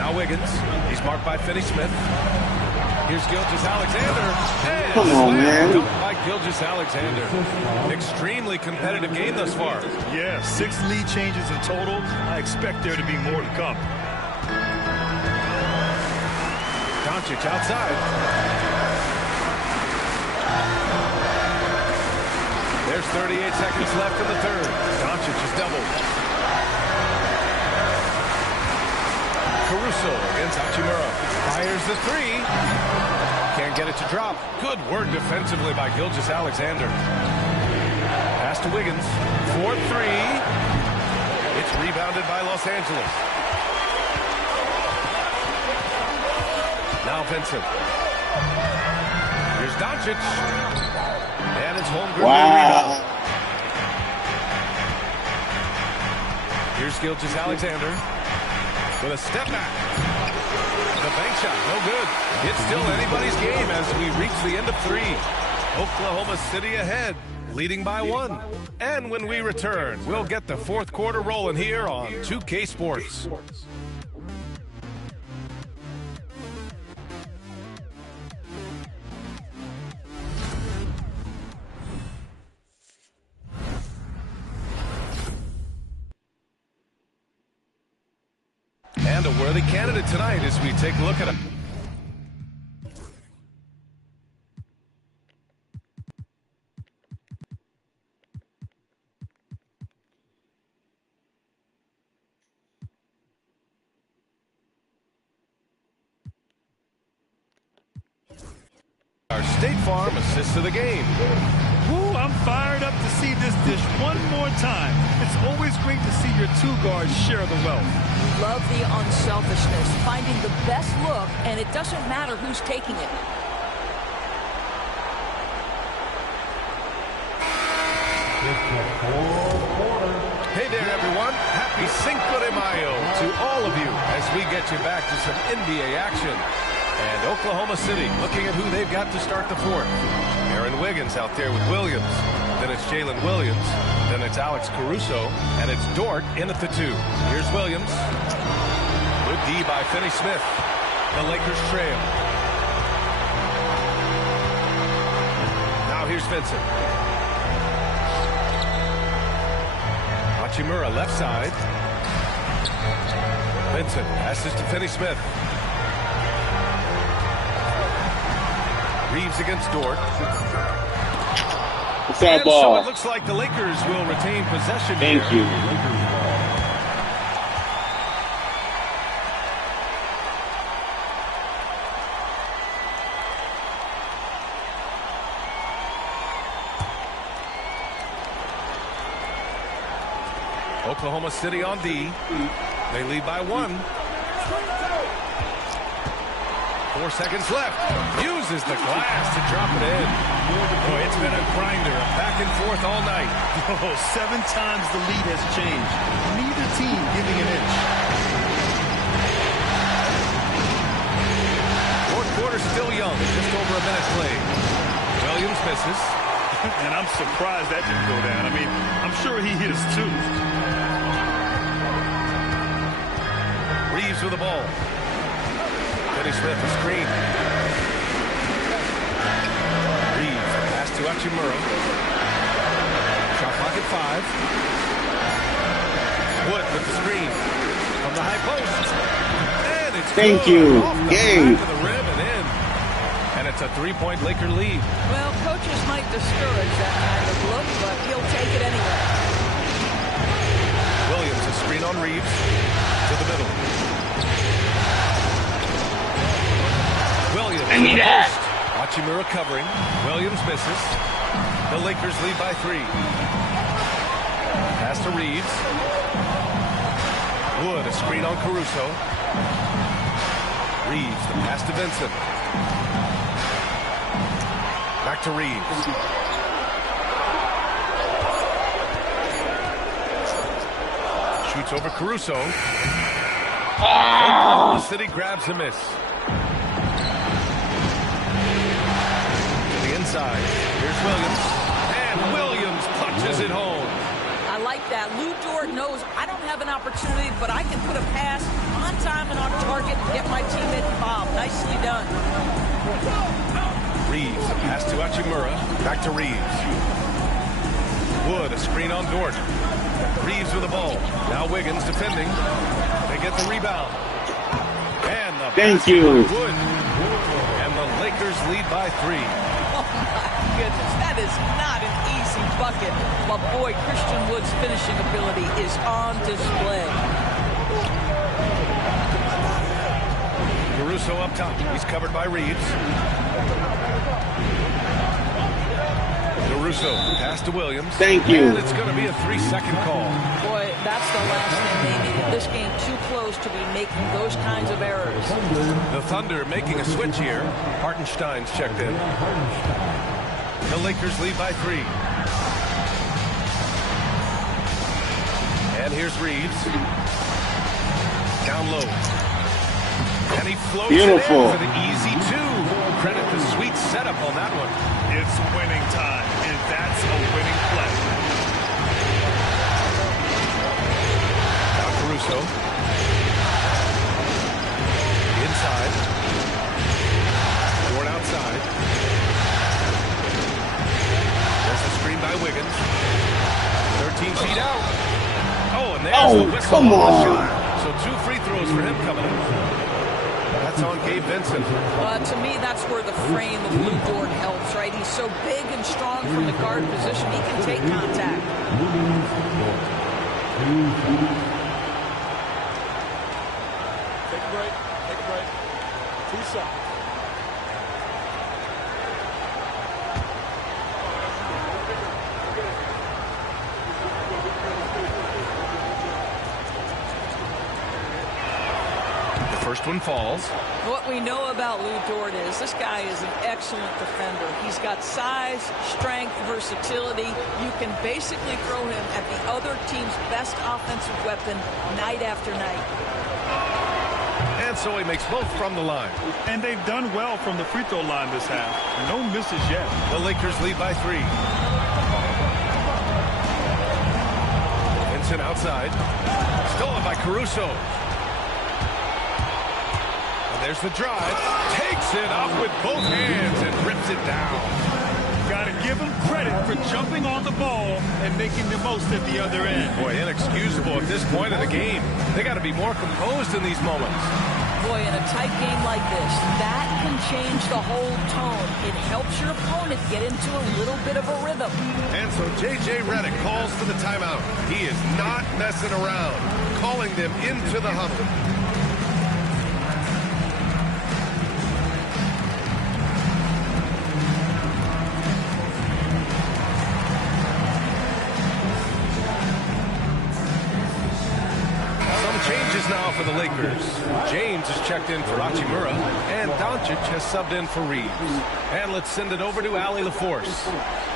Now Now Wiggins. He's marked by Finney Smith. Here's Gilgeous-Alexander. Come on, man. Dunked by Gilgeous-Alexander. Extremely competitive game thus far. Yeah, 6 lead changes in total. I expect there to be more to come. Doncic outside. There's 38 seconds left in the third. Doncic is doubled. Caruso against Hachimura. Fires the three. Can't get it to drop. Good work defensively by Gilgeous-Alexander. Pass to Wiggins. 4-3. It's rebounded by Los Angeles. Now Vincent. Here's Doncic. And it's Holmgren. Wow. Here's Gilgeous-Alexander with a step back. The bank shot, no good. It's still anybody's game as we reach the end of 3. Oklahoma City ahead, leading by 1. And when we return, we'll get the fourth quarter rolling here on 2K Sports. And a worthy candidate tonight as we take a look at him. Our State Farm assist of the game. Woo, I'm fired up to see this dish one more time. It's always great to see your 2 guards share the wealth. Love the unselfishness, finding the best look, and it doesn't matter who's taking it. Hey there, everyone. Happy Cinco de Mayo to all of you as we get you back to some NBA action. And Oklahoma City looking at who they've got to start the fourth. Aaron Wiggins out there with Williams. Then it's Jalen Williams. Then it's Alex Caruso. And it's Dort in at the 2. Here's Williams. Good D by Finney Smith. The Lakers trail. Now here's Vincent. Hachimura left side. Vincent passes to Finney Smith. Reeves against Dort. What's that and ball? So it looks like the Lakers will retain possession. Thank here. you. Oklahoma City on D. They lead by 1. 4 seconds left. Uses the glass to drop it in. Boy, it's been a grinder, back and forth all night. Oh, 7 times the lead has changed. Neither team giving an inch. Fourth quarter still young, just over a minute played. Williams misses. And I'm surprised that didn't go down. I mean, I'm sure he hit us too. Reeves with the ball. Finney Smith, a screen. Reeves, pass to Hachimura. Shot clock at 5. Wood with the screen from the high post. And it's Thank good. you. Off the Game. back of the rim and in. And it's a 3-point Laker lead. Well, coaches might discourage that kind of look, but he'll take it anyway. Williams, a screen on Reeves to the middle. Williams. I need that. Hachimura covering. Williams misses. The Lakers lead by 3. Pass to Reeves. Wood, a screen on Caruso. Reeves, the pass to Vincent. Back to Reeves. Shoots over Caruso. Oklahoma City grabs a miss. Inside. Here's Williams. And Williams punches it home. I like that. Lou Dort knows I don't have an opportunity, but I can put a pass on time and on target and get my teammate involved. Nicely done. Reeves, a pass to Hachimura. Back to Reeves. Wood, a screen on Dort. Reeves with the ball. Now Wiggins defending. They get the rebound. And the Thank you. Wood. And the Lakers lead by 3. Oh, my goodness. That is not an easy bucket. But, boy, Christian Wood's finishing ability is on display. Caruso up top. He's covered by Reeves. Caruso, pass to Williams. Thank you. And it's going to be a 3-second call. Boy, that's the last thing they needed. This game too close to be making those kinds of errors. The Thunder making a switch here. Hartenstein's checked in. The Lakers lead by 3. And here's Reeves. Down low. And he floats Beautiful. it in for the easy 2. Credit the sweet setup on that one. It's winning time, and that's a winning play. Now Caruso. Inside. Dort outside. There's a screen by Wiggins. 13 feet out. Oh, and there's the whistle come on the on. shot. So 2 free throws for him coming up. That's on Gabe Vincent. To me, that's where the frame of Lou Dort helps, right? He's so big and strong from the guard position. He can take contact. Take a break. Take a break. 2 shots. First one falls. What we know about Lou Dort is this guy is an excellent defender. He's got size, strength, versatility. You can basically throw him at the other team's best offensive weapon night after night. And so he makes both from the line. And they've done well from the free throw line this half. No misses yet. The Lakers lead by 3. Vincent outside. Stolen by Caruso. There's the drive. Takes it up with both hands and rips it down. Got to give him credit for jumping on the ball and making the most at the other end. Boy, inexcusable at this point of the game. They got to be more composed in these moments. Boy, in a tight game like this, that can change the whole tone. It helps your opponent get into a little bit of a rhythm. And so J.J. Redick calls for the timeout. He is not messing around, calling them into the huddle. Now for the Lakers. James is checked in for Hachimura, and Doncic has subbed in for Reeves. And let's send it over to Allie LaForce.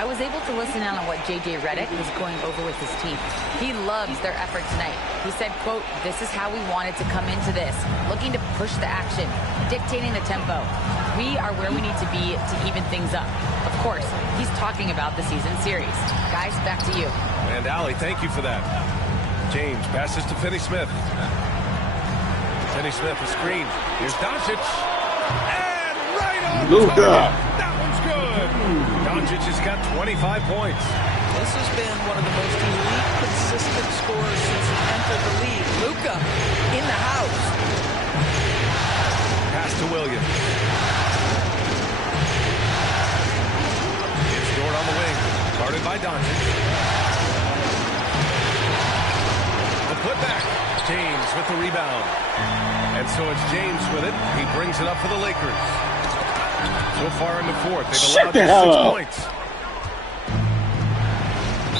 I was able to listen in on what J.J. Redick was going over with his team. He loves their effort tonight. He said, quote, "This is how we wanted to come into this, looking to push the action, dictating the tempo. We are where we need to be to even things up." Of course, he's talking about the season series. Guys, back to you. And Allie, thank you for that. James passes to Finney-Smith. Finney-Smith, a screen. Here's Doncic. And right on Luka. That one's good. Doncic has got 25 points. This has been one of the most elite, consistent scorers since he entered the league. Luka in the house. Pass to Williams. It's Dort on the wing. Guarded by Doncic. The putback. James with the rebound. And so it's James with it. He brings it up for the Lakers. So far in the fourth, they've allowed just 6 points.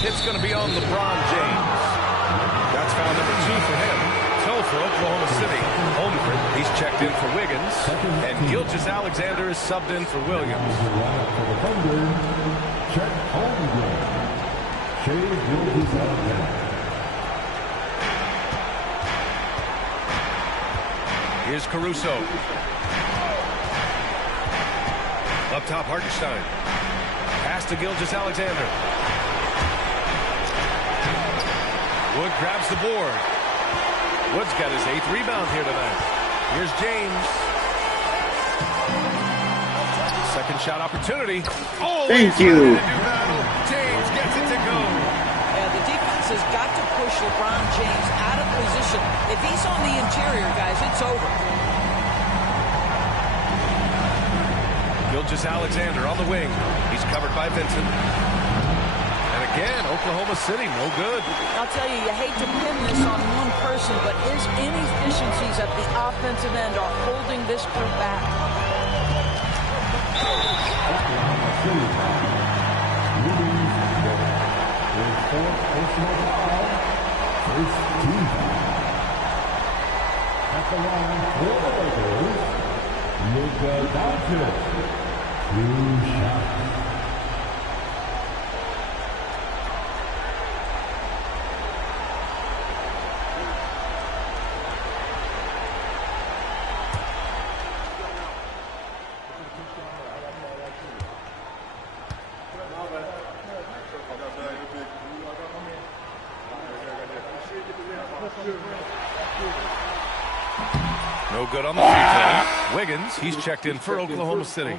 It's going to be on LeBron James. That's foul number 2 for him. So for Oklahoma City, Holmgren, he's checked in for Wiggins. And Gilgeous-Alexander is subbed in for Williams. Chet Holmgren. Shea Gilgeous-Alexander. Here's Caruso. Up top, Hartenstein. Pass to Gilgeous-Alexander. Wood grabs the board. Wood's got his 8th rebound here tonight. Here's James. Second shot opportunity. Oh, thank you. James gets it to go. Yeah, the defense has got to push LeBron James out of position. If he's on the interior, guys, it's over. Gilgeous-Alexander on the wing. He's covered by Vincent. And again, Oklahoma City, no good. I'll tell you, you hate to pin this on one person, but his inefficiencies at the offensive end are holding this group back. At the line for the Lakers, Luka Doncic. 2 shots. No good on the free throw. Wiggins, he's checked in for Oklahoma City.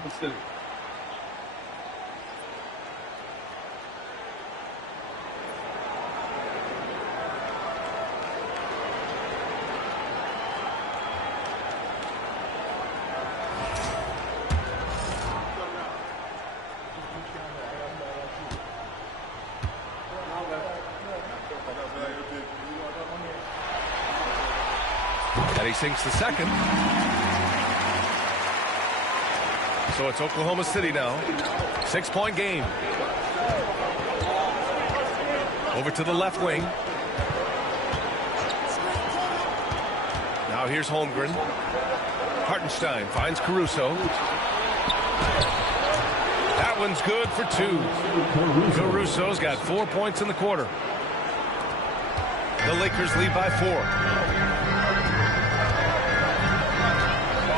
And he sinks the second. So it's Oklahoma City now. 6-point game. Over to the left wing. Now here's Holmgren. Hartenstein finds Caruso. That one's good for 2. Caruso's got 4 points in the quarter. The Lakers lead by 4.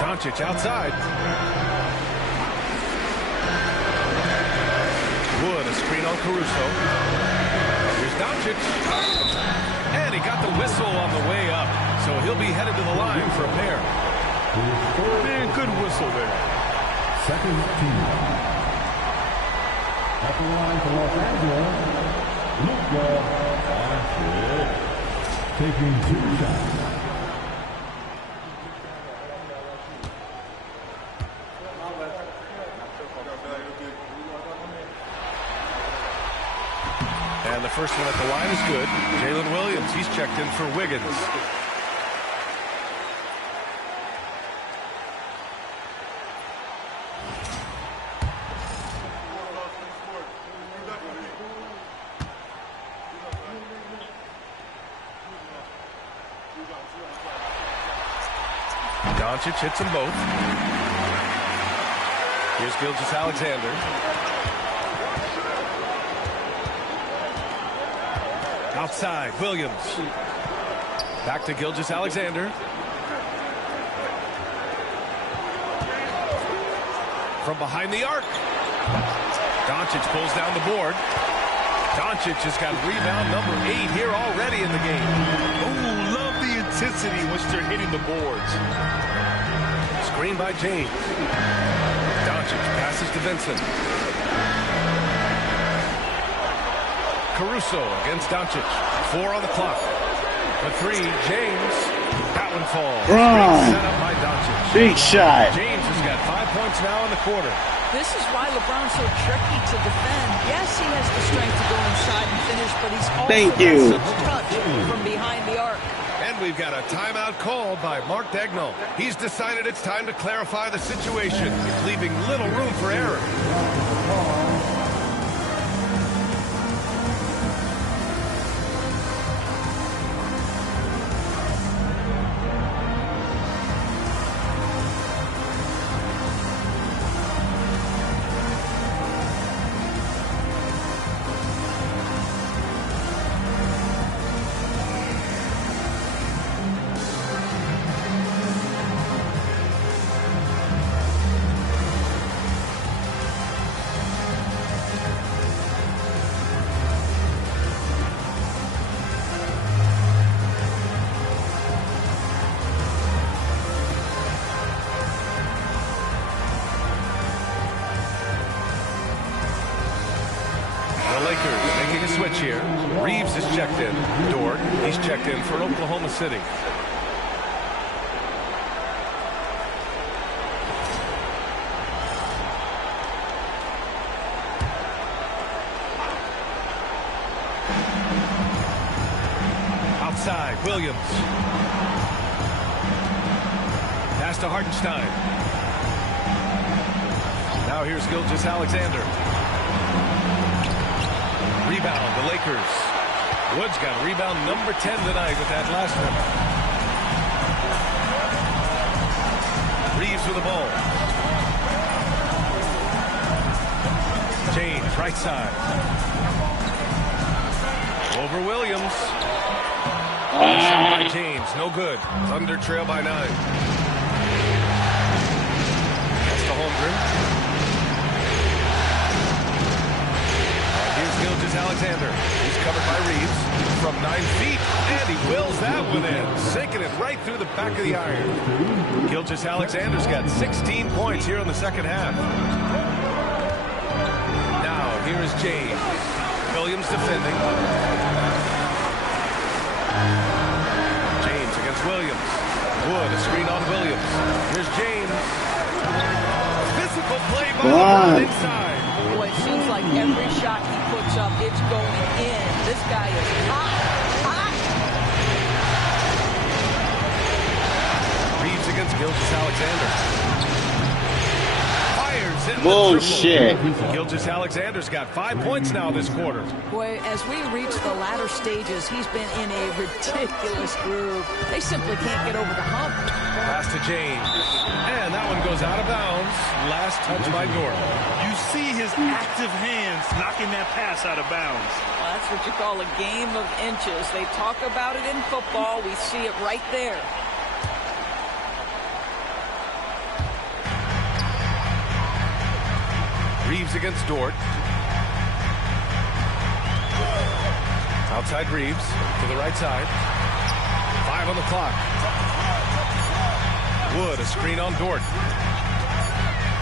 Doncic outside. Wood, a screen on Caruso. Here's Doncic. And he got the whistle on the way up. So he'll be headed to the line for a pair. Man, good whistle there. Second team. At the line for Los Angeles, Luka Doncic. Taking 2 shots. And the first one at the line is good. Jalen Williams, he's checked in for Wiggins. Doncic hits them both. Here's Gilgeous-Alexander. Outside, Williams. Back to Gilgeous-Alexander. From behind the arc. Doncic pulls down the board. Doncic has got rebound number 8 here already in the game. Oh, love the intensity once they're hitting the boards. Screen by James. Doncic passes to Vincent. Caruso against Doncic. 4 on the clock. For 3, James. That one falls. Set up by Doncic. Big shot. James has got 5 points now in the quarter. This is why LeBron's so tricky to defend. Yes, he has the strength to go inside and finish, but he's also got such touch from behind the arc. And we've got a timeout called by Mark Daigneault. He's decided it's time to clarify the situation, leaving little room for error. Lakers making a switch here. Reeves is checked in. Dort, he's checked in for Oklahoma City. Outside, Williams. Pass to Hartenstein. Now here's Gilgeous-Alexander. Rebound, the Lakers. Wood's got rebound number 10 tonight with that last one. Reeves with the ball. James, right side. Over Williams. Shot by James, no good. Thunder trail by 9. That's to Holmgren. Gilgeous-Alexander. He's covered by Reeves from 9 feet, and he wills that one in, sinking it right through the back of the iron. Gilgeous-Alexander's got 16 points here in the second half. Now, here is James. Williams defending. James against Williams. Wood, a screen on Williams. Here's James. Physical play by LeBron inside. Boy, it seems like every shot he puts up, it's going in. This guy is hot, hot. Reeves against Gilgeous-Alexander. Fires in Bullshit. Gilgeous-Alexander's got 5 points now this quarter. Boy, as we reach the latter stages, he's been in a ridiculous groove. They simply can't get over the hump. Pass to James. And that one goes out of bounds. Last touch by Dort. You see his active hands knocking that pass out of bounds. Well, that's what you call a game of inches. They talk about it in football. We see it right there. Reeves against Dort. Outside Reeves to the right side. 5 on the clock. Wood, a screen on Dort.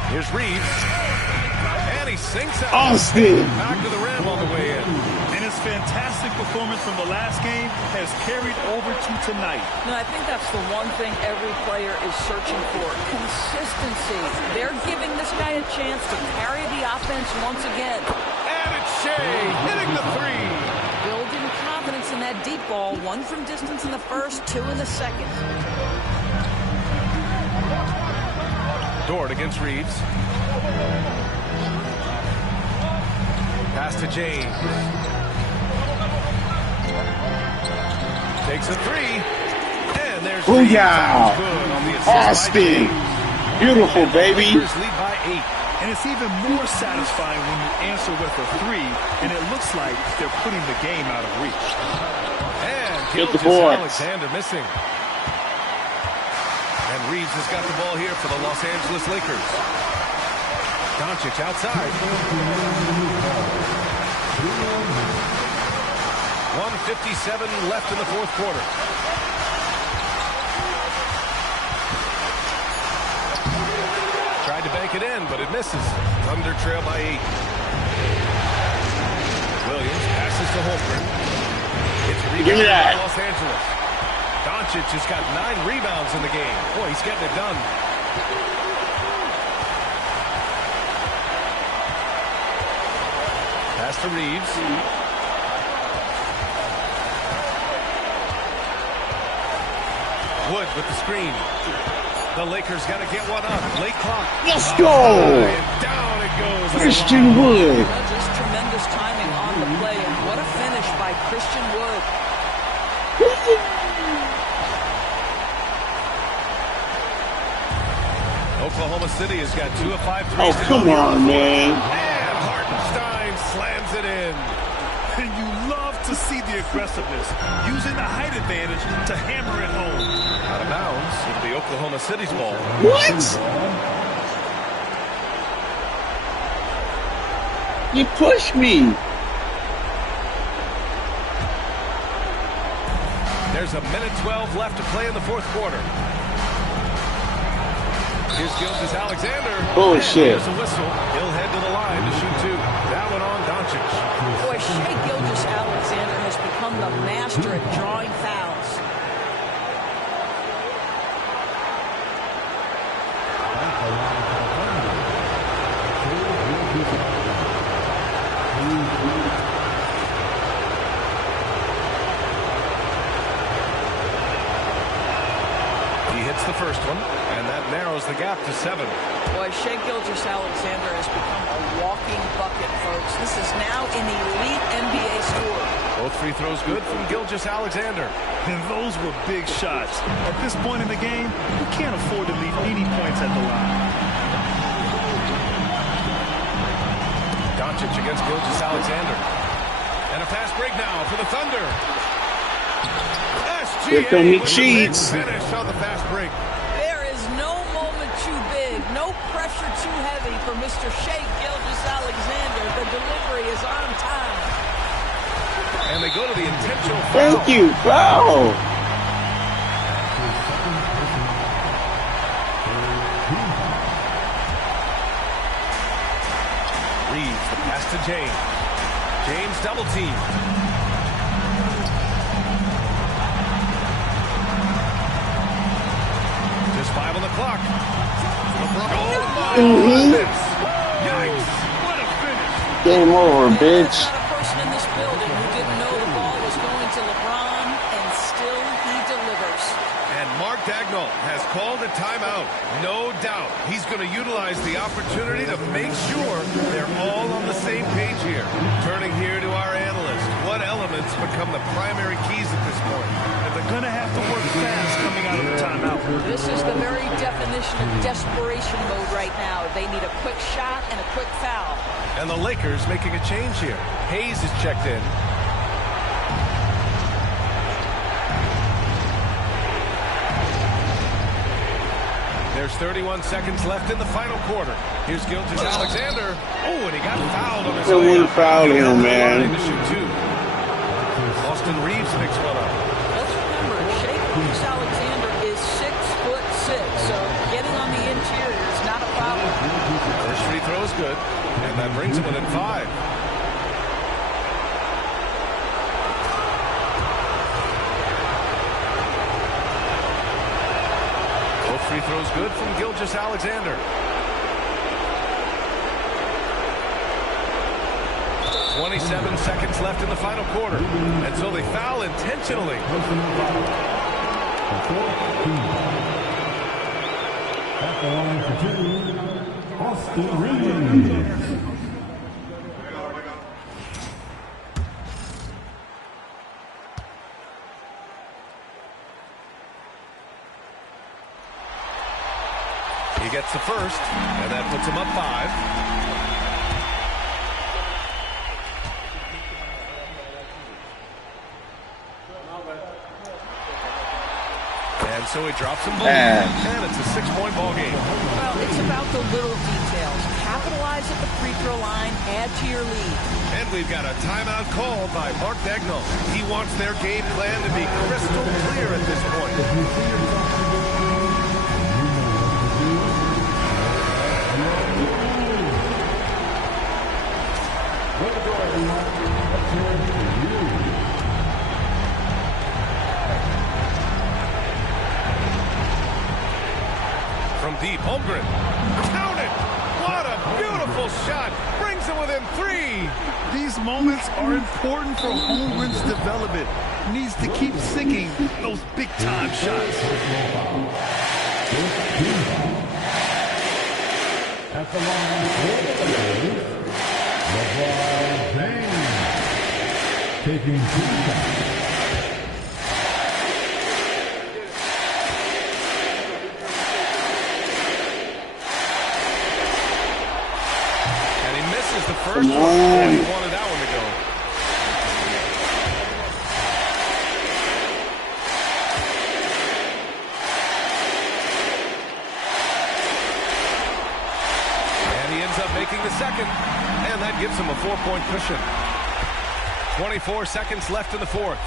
Here's Reeves. And he sinks out. Austin. Back to the rim on the way in. And his fantastic performance from the last game has carried over to tonight. No, I think that's the one thing every player is searching for. Consistency. They're giving this guy a chance to carry the offense once again. And it's Shea hitting the three. Building confidence in that deep ball. 1 from distance in the first, 2 in the second. Dort against Reeves. Pass to James. Takes a 3. And there's Booyah! good on the assist. Austin. Beautiful, baby. Lakers lead by 8. And it's even more satisfying when you answer with a 3, and it looks like they're putting the game out of reach. And Get the boards. Alexander missing. And Reeves has got the ball here for the Los Angeles Lakers. Doncic outside. 1:57 left in the fourth quarter. Tried to bank it in, but it misses. Thunder trail by 8. Williams passes to Holmgren. It's a Give me that. rebound by Los Angeles. Doncic has got 9 rebounds in the game. Boy, he's getting it done. Pass to Reeves. Wood with the screen. The Lakers got to get one up. Late clock. Let's go. And down it goes. Christian Wood. Just tremendous timing on the play. And what a finish by Christian Wood. Oklahoma City has got 2 of 5 Oh, threes. come on, man. And Hartenstein slams it in. And you love to see the aggressiveness, using the height advantage to hammer it home. Out of bounds. It'll be Oklahoma City's ball. What? You pushed me. There's a minute 12 left to play in the fourth quarter. Here's Gilgeous-Alexander. Bullshit. There's a whistle. He'll head to the line to shoot 2. That one on Doncic. Boy, master at drawing fouls. He hits the first one, and that narrows the gap to 7. Boy, Shai Gilgeous-Alexander has become a walking bucket, folks. This is now an elite NBA scorer. Both free throws good from Gilgeous-Alexander. And those were big shots. At this point in the game, you can't afford to leave any points at the line. Doncic against Gilgeous-Alexander. And a fast break now for the Thunder. Here come the cheats. Finish on the fast break. There is no moment too big, no pressure too heavy for Mr. Shai Gilgeous-Alexander. The delivery is on time. And they go to the intentional foul. Thank you, foul. Reeves, the pass to James. James double team. Just 5 on the clock. LeBron. Oh, my goodness. Yikes. What a finish. Game over, bitch. There's not a person in this building who didn't know the ball was going to LeBron, and still he delivers. And Mark Daigneault has called a timeout. No doubt he's going to utilize the opportunity to make sure they're all on the same page here. Turning here to our analyst. What elements become the primary keys at this point? And they're going to have to work fast coming out of the timeout. This is the very definition of desperation mode right now. They need a quick shot and a quick foul. And the Lakers making a change here. Hayes is checked in. There's 31 seconds left in the final quarter. Here's Gilgeous-Alexander. Oh, and he got fouled on his way. Someone fouled him, man. To shoot 2. Austin Reeves picks one up. Let's remember, Shai Gilgeous-Alexander is 6'6", so getting on the interior is not a problem. First free throw is good, and that brings him within 5. Both free throws good from Gilgeous-Alexander. 27 seconds left in the final quarter, and so they foul intentionally. At the line for 2, Austin Reeves. He gets the first, and that puts him up 5. And so he drops them both, and it's a 6-point ball game. Well, it's about the little details. Capitalize at the free throw line, add to your lead. And we've got a timeout called by Mark Daigneault. He wants their game plan to be crystal clear at this point. From deep, Holmgren. Count it! What a beautiful shot! Brings him within 3. These moments are important for Holmgren's development. He needs to keep sinking those big-time shots. At the line, LeBron James taking 2 shots. The first one, and he wanted that one to go. And he ends up making the second, and that gives him a 4-point cushion. 24 seconds left in the fourth.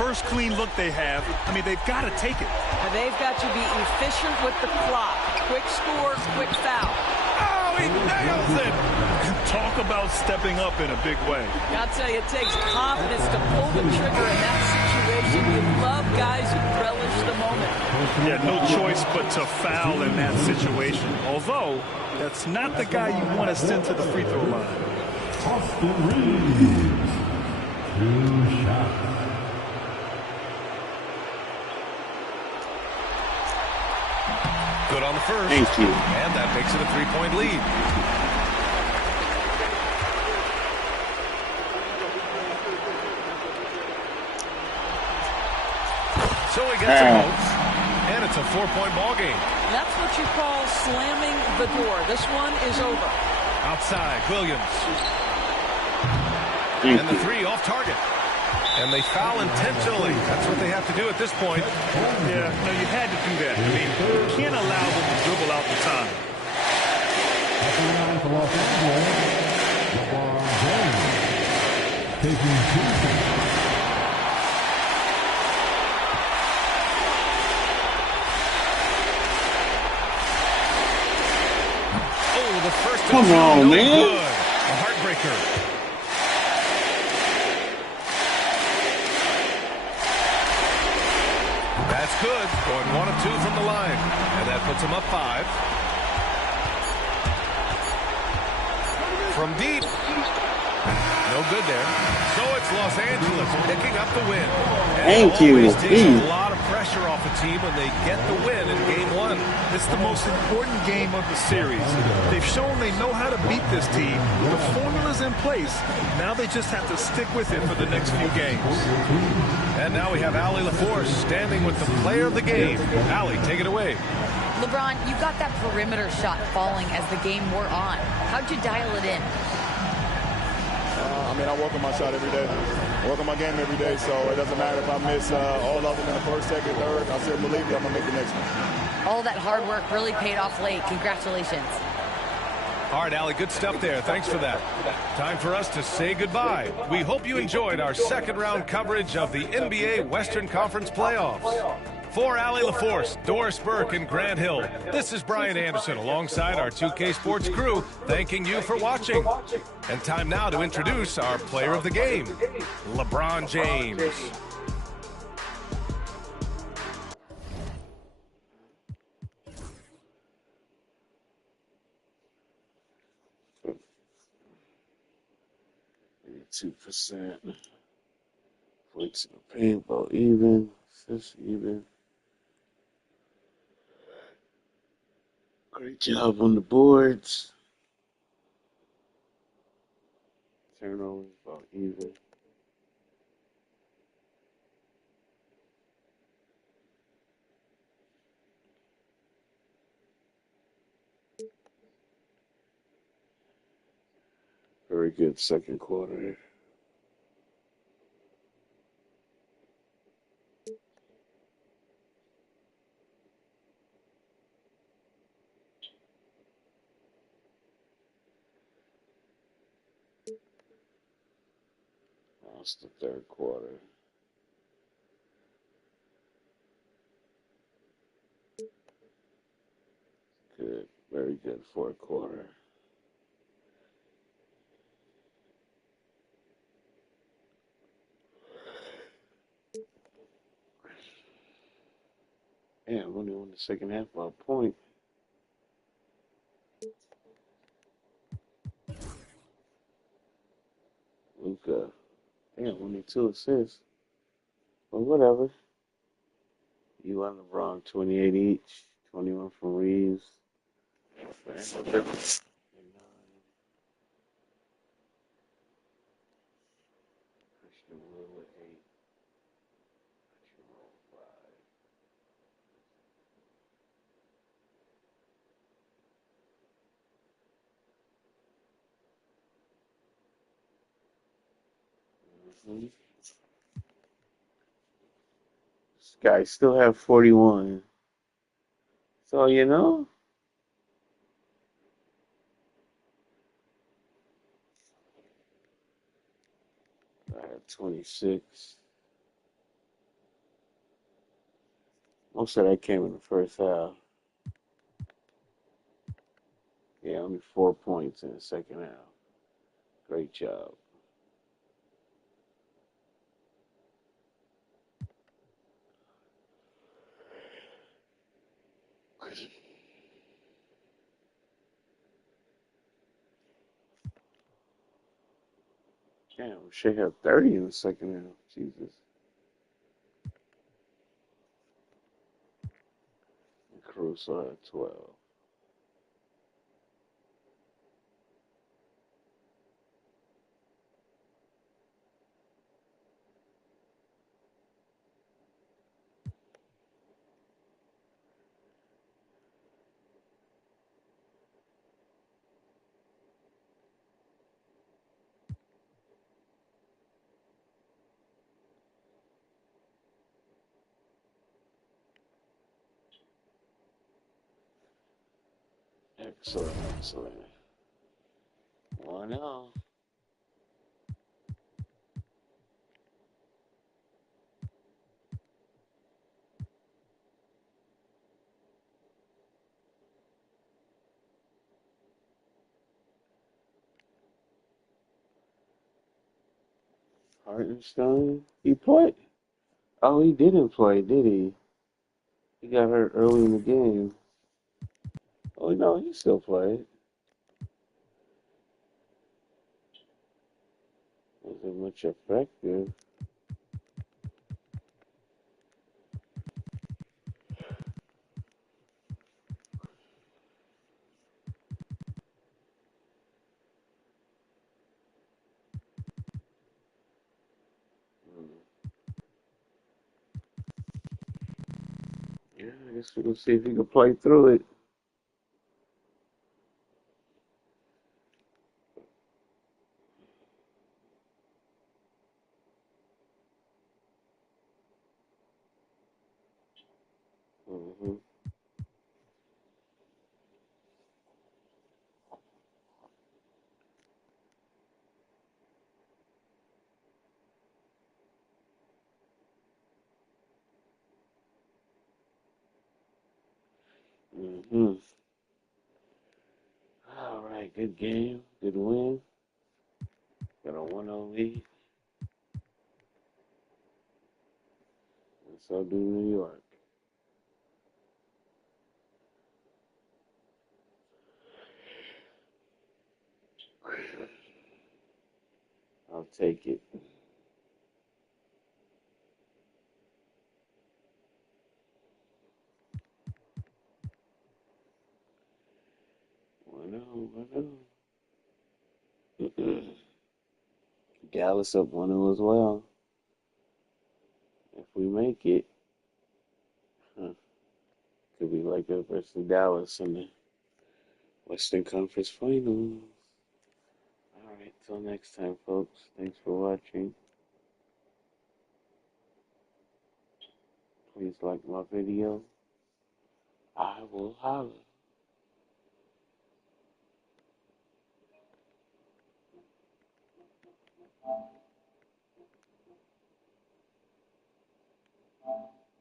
First clean look they have. I mean, they've got to take it. They've got to be efficient with the clock. Quick score, quick foul. Oh, he nails it! Talk about stepping up in a big way. I'll tell you, it takes confidence to pull the trigger in that situation. situation. You love guys who relish the moment. Yeah, no choice but to foul in that situation. Although, that's not the guy you want to send to the free throw line. Austin Reeves. 2 shots. Good on the first. Thank you. And that makes it a 3-point lead. So he gets a post, and it's a 4-point ball game. That's what you call slamming the door. This one is over. Outside, Williams. Thank And the you. 3 off target. And they foul intentionally. That's what they have to do at this point. Yeah, no, you had to do that. I mean, you can't allow them to dribble out the time. At the line for Los Angeles, LeBron James. Taking 2 shots. Oh, the first. Come on, man. Good. A heartbreaker. That's good. Going 1 of 2 from the line. And that puts him up 5. From deep. No good there. So it's Los Angeles picking up the win. And Thank you. It always takes a lot of pressure off a team when they get the win in Game 1. It's the most important game of the series. They've shown they know how to beat this team. The formula's in place. Now they just have to stick with it for the next few games. And now we have Allie LaForce standing with the player of the game. Allie, take it away. LeBron, you got that perimeter shot falling as the game wore on. How'd you dial it in? I mean, I work on my shot every day. I work on my game every day, so it doesn't matter if I miss all of them in the first, second, third. I still believe that I'm going to make the next one. All that hard work really paid off late. Congratulations. All right, Allie, good stuff there. Thanks for that. Time for us to say goodbye. We hope you enjoyed our second round coverage of the NBA Western Conference Playoffs. For Allie LaForce, Doris Burke, and Grant Hill, this is Brian Anderson alongside our 2K Sports crew, thanking you for watching. And time now to introduce our player of the game, LeBron James. %. Points in the paint, ball even, assists even. Great job on the boards. Turnovers, about even. Very good second quarter. That's the third quarter. Good, very good fourth quarter. Yeah, only won the second half by a point. Luka, damn, only 2 assists. But whatever. You and LeBron, 28 each, 21 from Reeves. This guy still have 41. So, you know. I had 26. Most of that came in the first half. Yeah, only 4 points in the second half. Great job. Damn, Shea had 30 in the second half. Jesus. And Caruso had 12. Excellent, excellent. 1-0. Hartenstein, he played. Oh, he didn't play, did he? He got hurt early in the game. Oh, no, he still played. Wasn't much effective. Yeah, I guess we'll see if he can play through it. Mm-hmm. Mm-hmm. All right, good game, good win. Got a 1-0 lead. And so do New York. I'll take it. One 0 Dallas up 1-0 as well. If we make it, could be Lakers versus Dallas in the Western Conference Finals. All right, till next time, folks. Thanks for watching. Please like my video. I will holler.